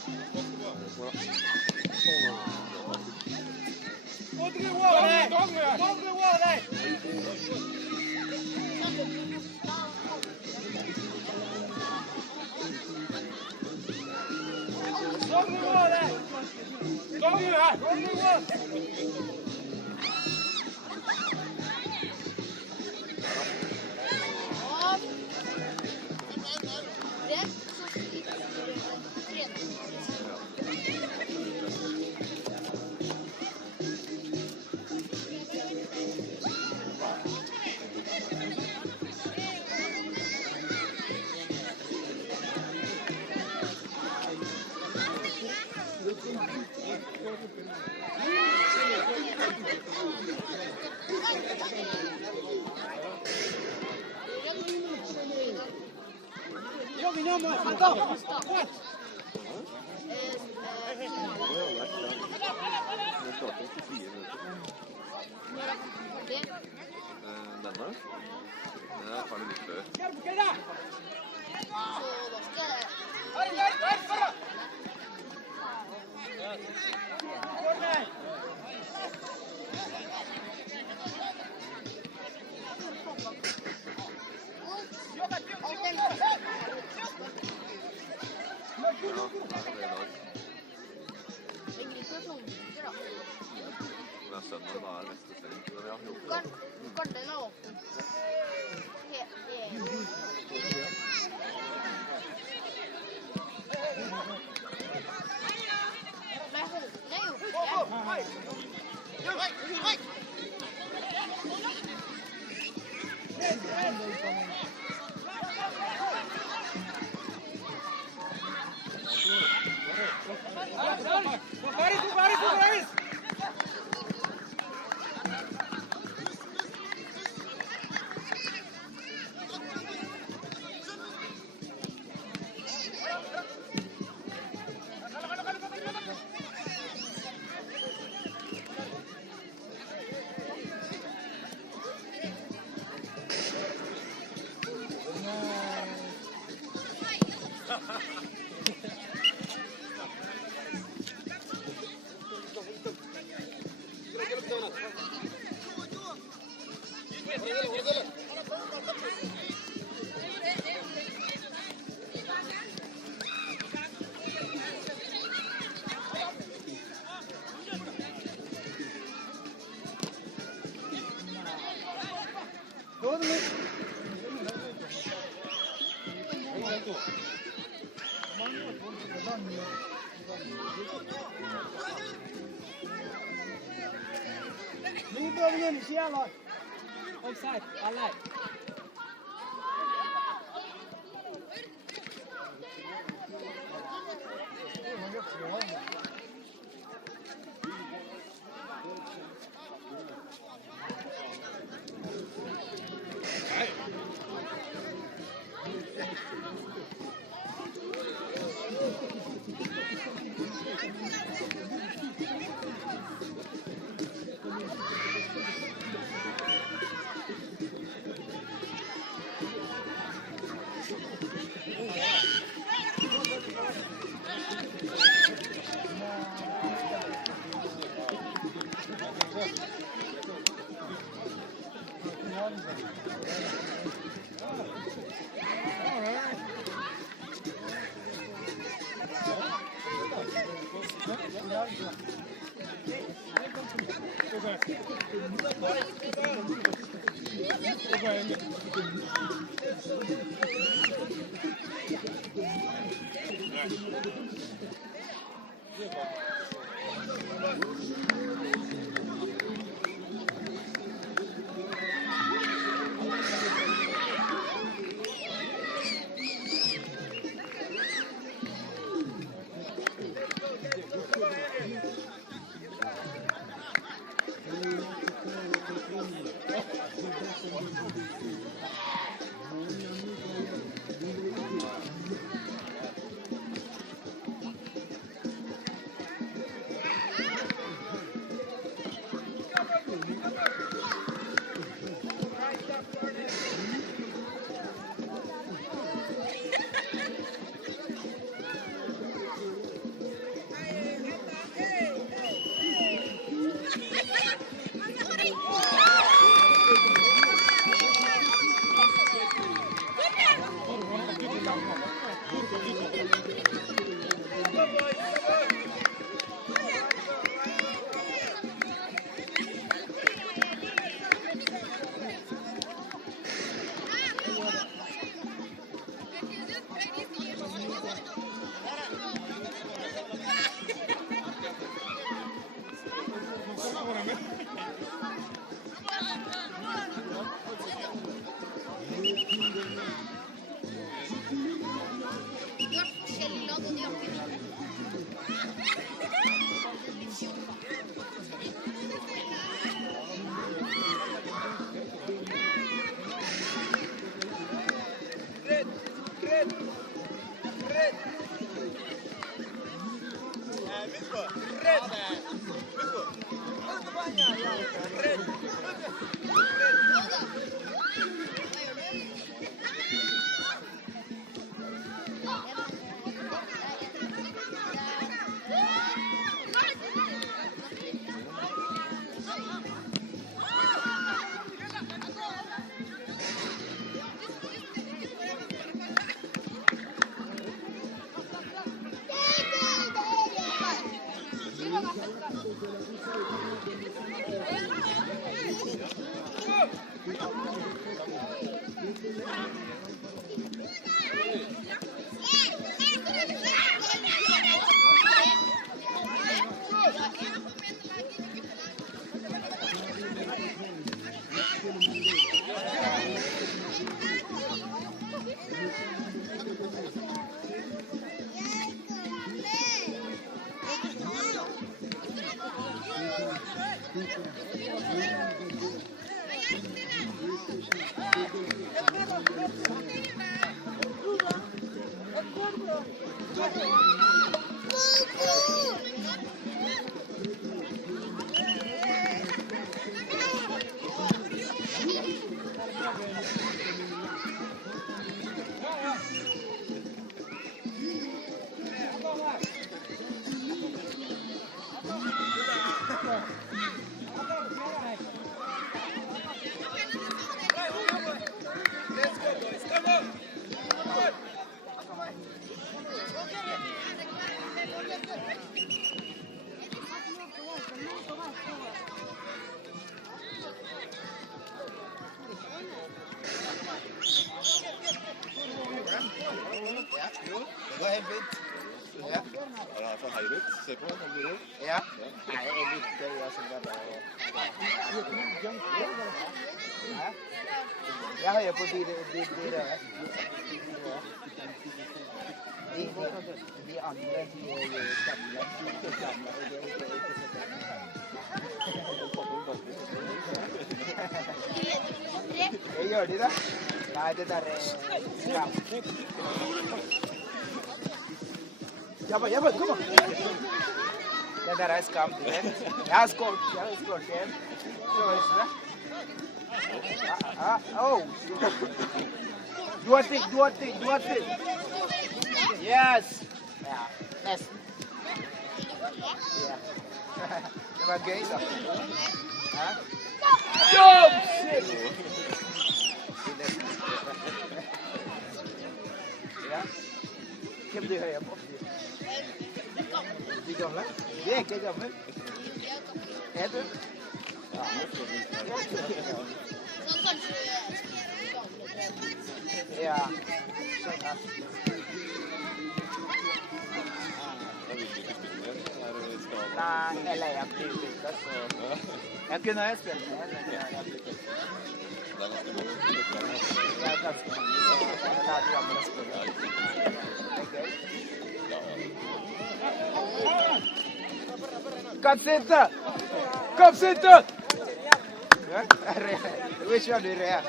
Minamo, salta! Denne? Den er ferdig litt før. Offside, alla. Eirik, se på han blir det. Ja. Nei, jeg liker det som det der. Jeg heier på de røde. De andre, de er jo gamle. Ikke gamle, og det er ikke så gjør de det? Nei, det der er skam. Jabba, kom an! Det der er skam, du vet. Jeg har skålt hjem. Oh! Du har tid. Yes! Ja, nesten. Ja. Det var gøy, da. Ja. Shit! Ja. Hvem du hører på? De gamle? De er ikke gamle. Er du? Ja. Ja. Nei, eller jeg blir byttet, så... Jeg kunne ha spilt med, men jeg blir byttet. Det er ganske mange. Det er ganske mange, så jeg lærer de andre spillere. Det er gøy. Kom sitte! Which one do you react?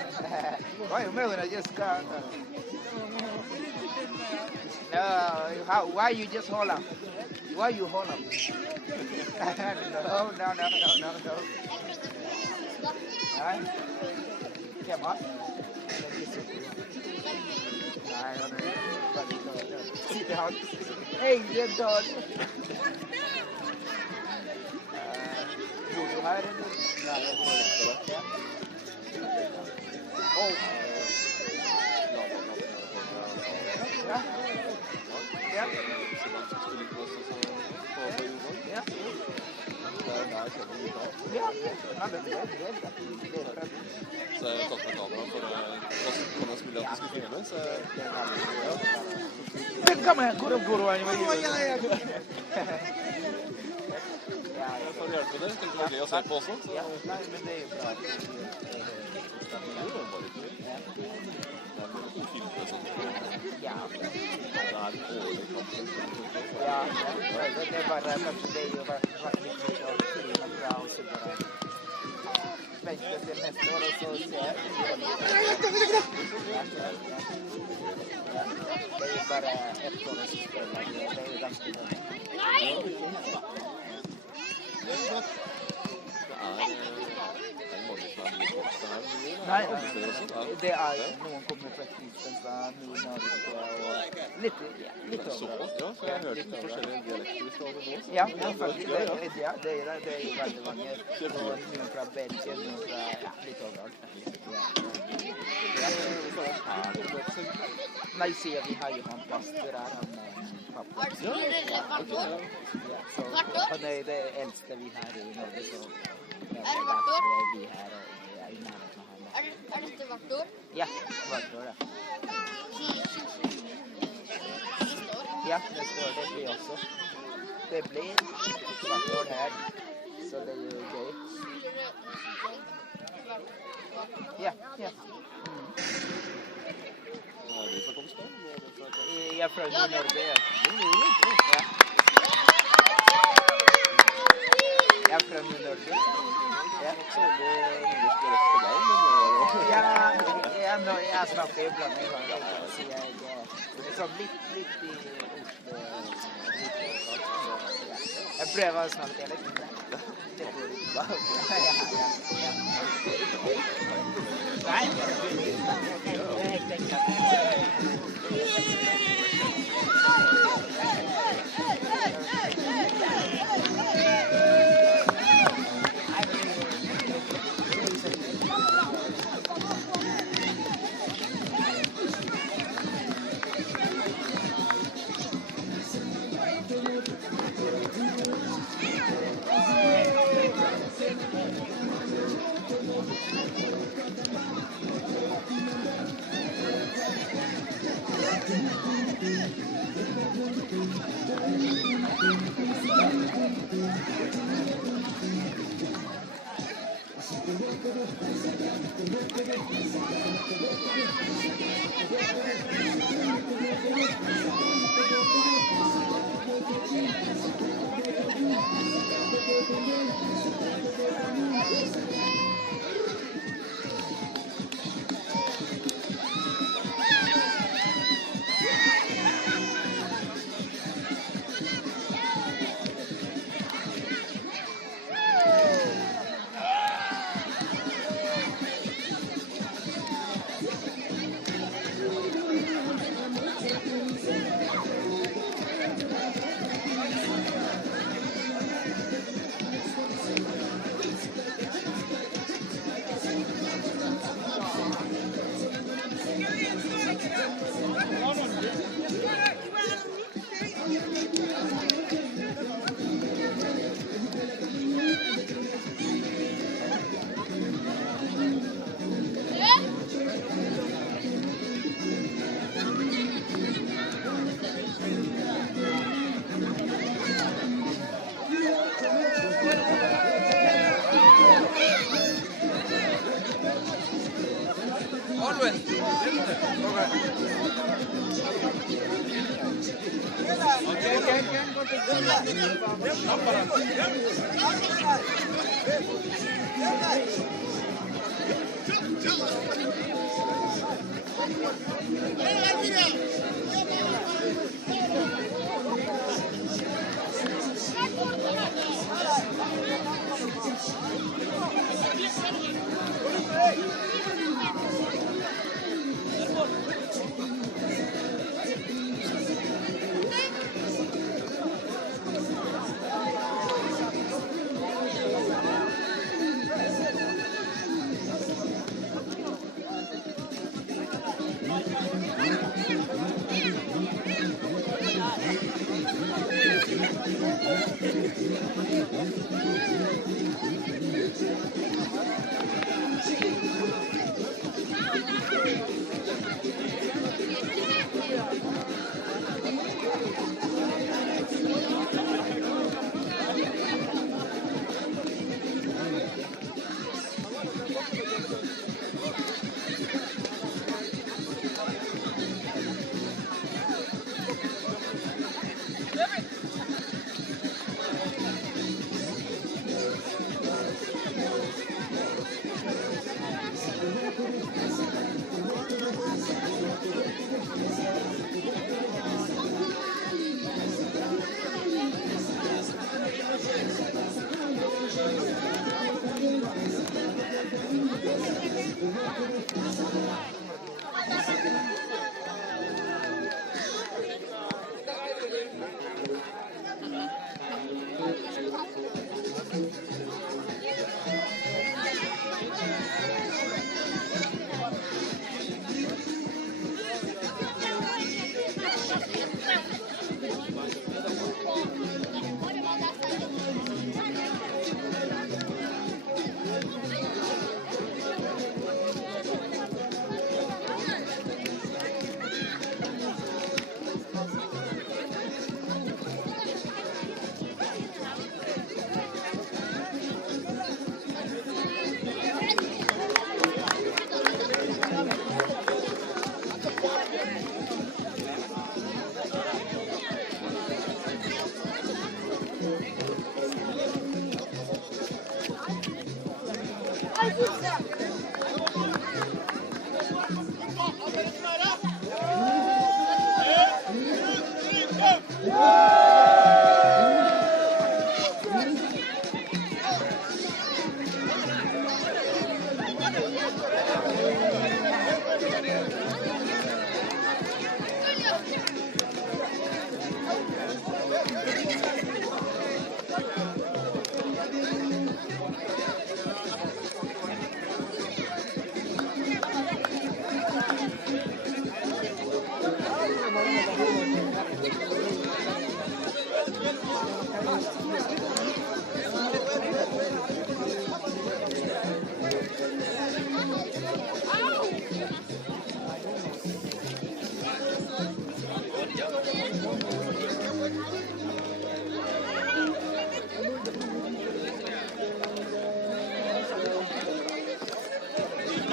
Why you when I just got? No, why you just hold up? Why you hold up? No. Right? Come on. Sit down. Hey, you're done. Bor du her, eller? Nei, jeg bor ikke. Oh. Ja. Ja. Ja. Ja. Så jeg har tatt med kamera for hvordan jeg skulle at det skulle filme, så Come here, guru. jeg får hjelpe dere, skal ikke være gøy å se på også. Ja, nei, men det er jo bra. Ja. Ja, det er bare kanskje det er jo vært litt mye av filmen bra og så bare vente til neste år og så se. Det er jo bare ett år som spiller, det er jo ganske bra. Nei, det er noen kommer fra Kristiansand, noen av det og litt overalt. Ja, for jeg har hørt forskjellige dialekter fra det nå. Ja, faktisk, det er veldig mange. Noen fra Belgien, noen fra litt overalt. Nei, sier vi har jo han pastor her, han pappa. Han er det eldste vi har i Norge, så vi her og i nærheten av ham. Er dette hvert år? Ja, hvert år, ja. Ja, neste år det blir også. Det blir hvert år her, så det er jo gøy. Ja. Vi får komme spørre. Jeg er fra Norge, ja. Jeg er fra Norge. Ja. Så det er norsk dialekt på deg, men jeg snakker jo blant meg, så jeg er sånn litt i Oslo. Jeg prøver å snakke litt. Det går ikke bra. Nei,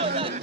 Hey!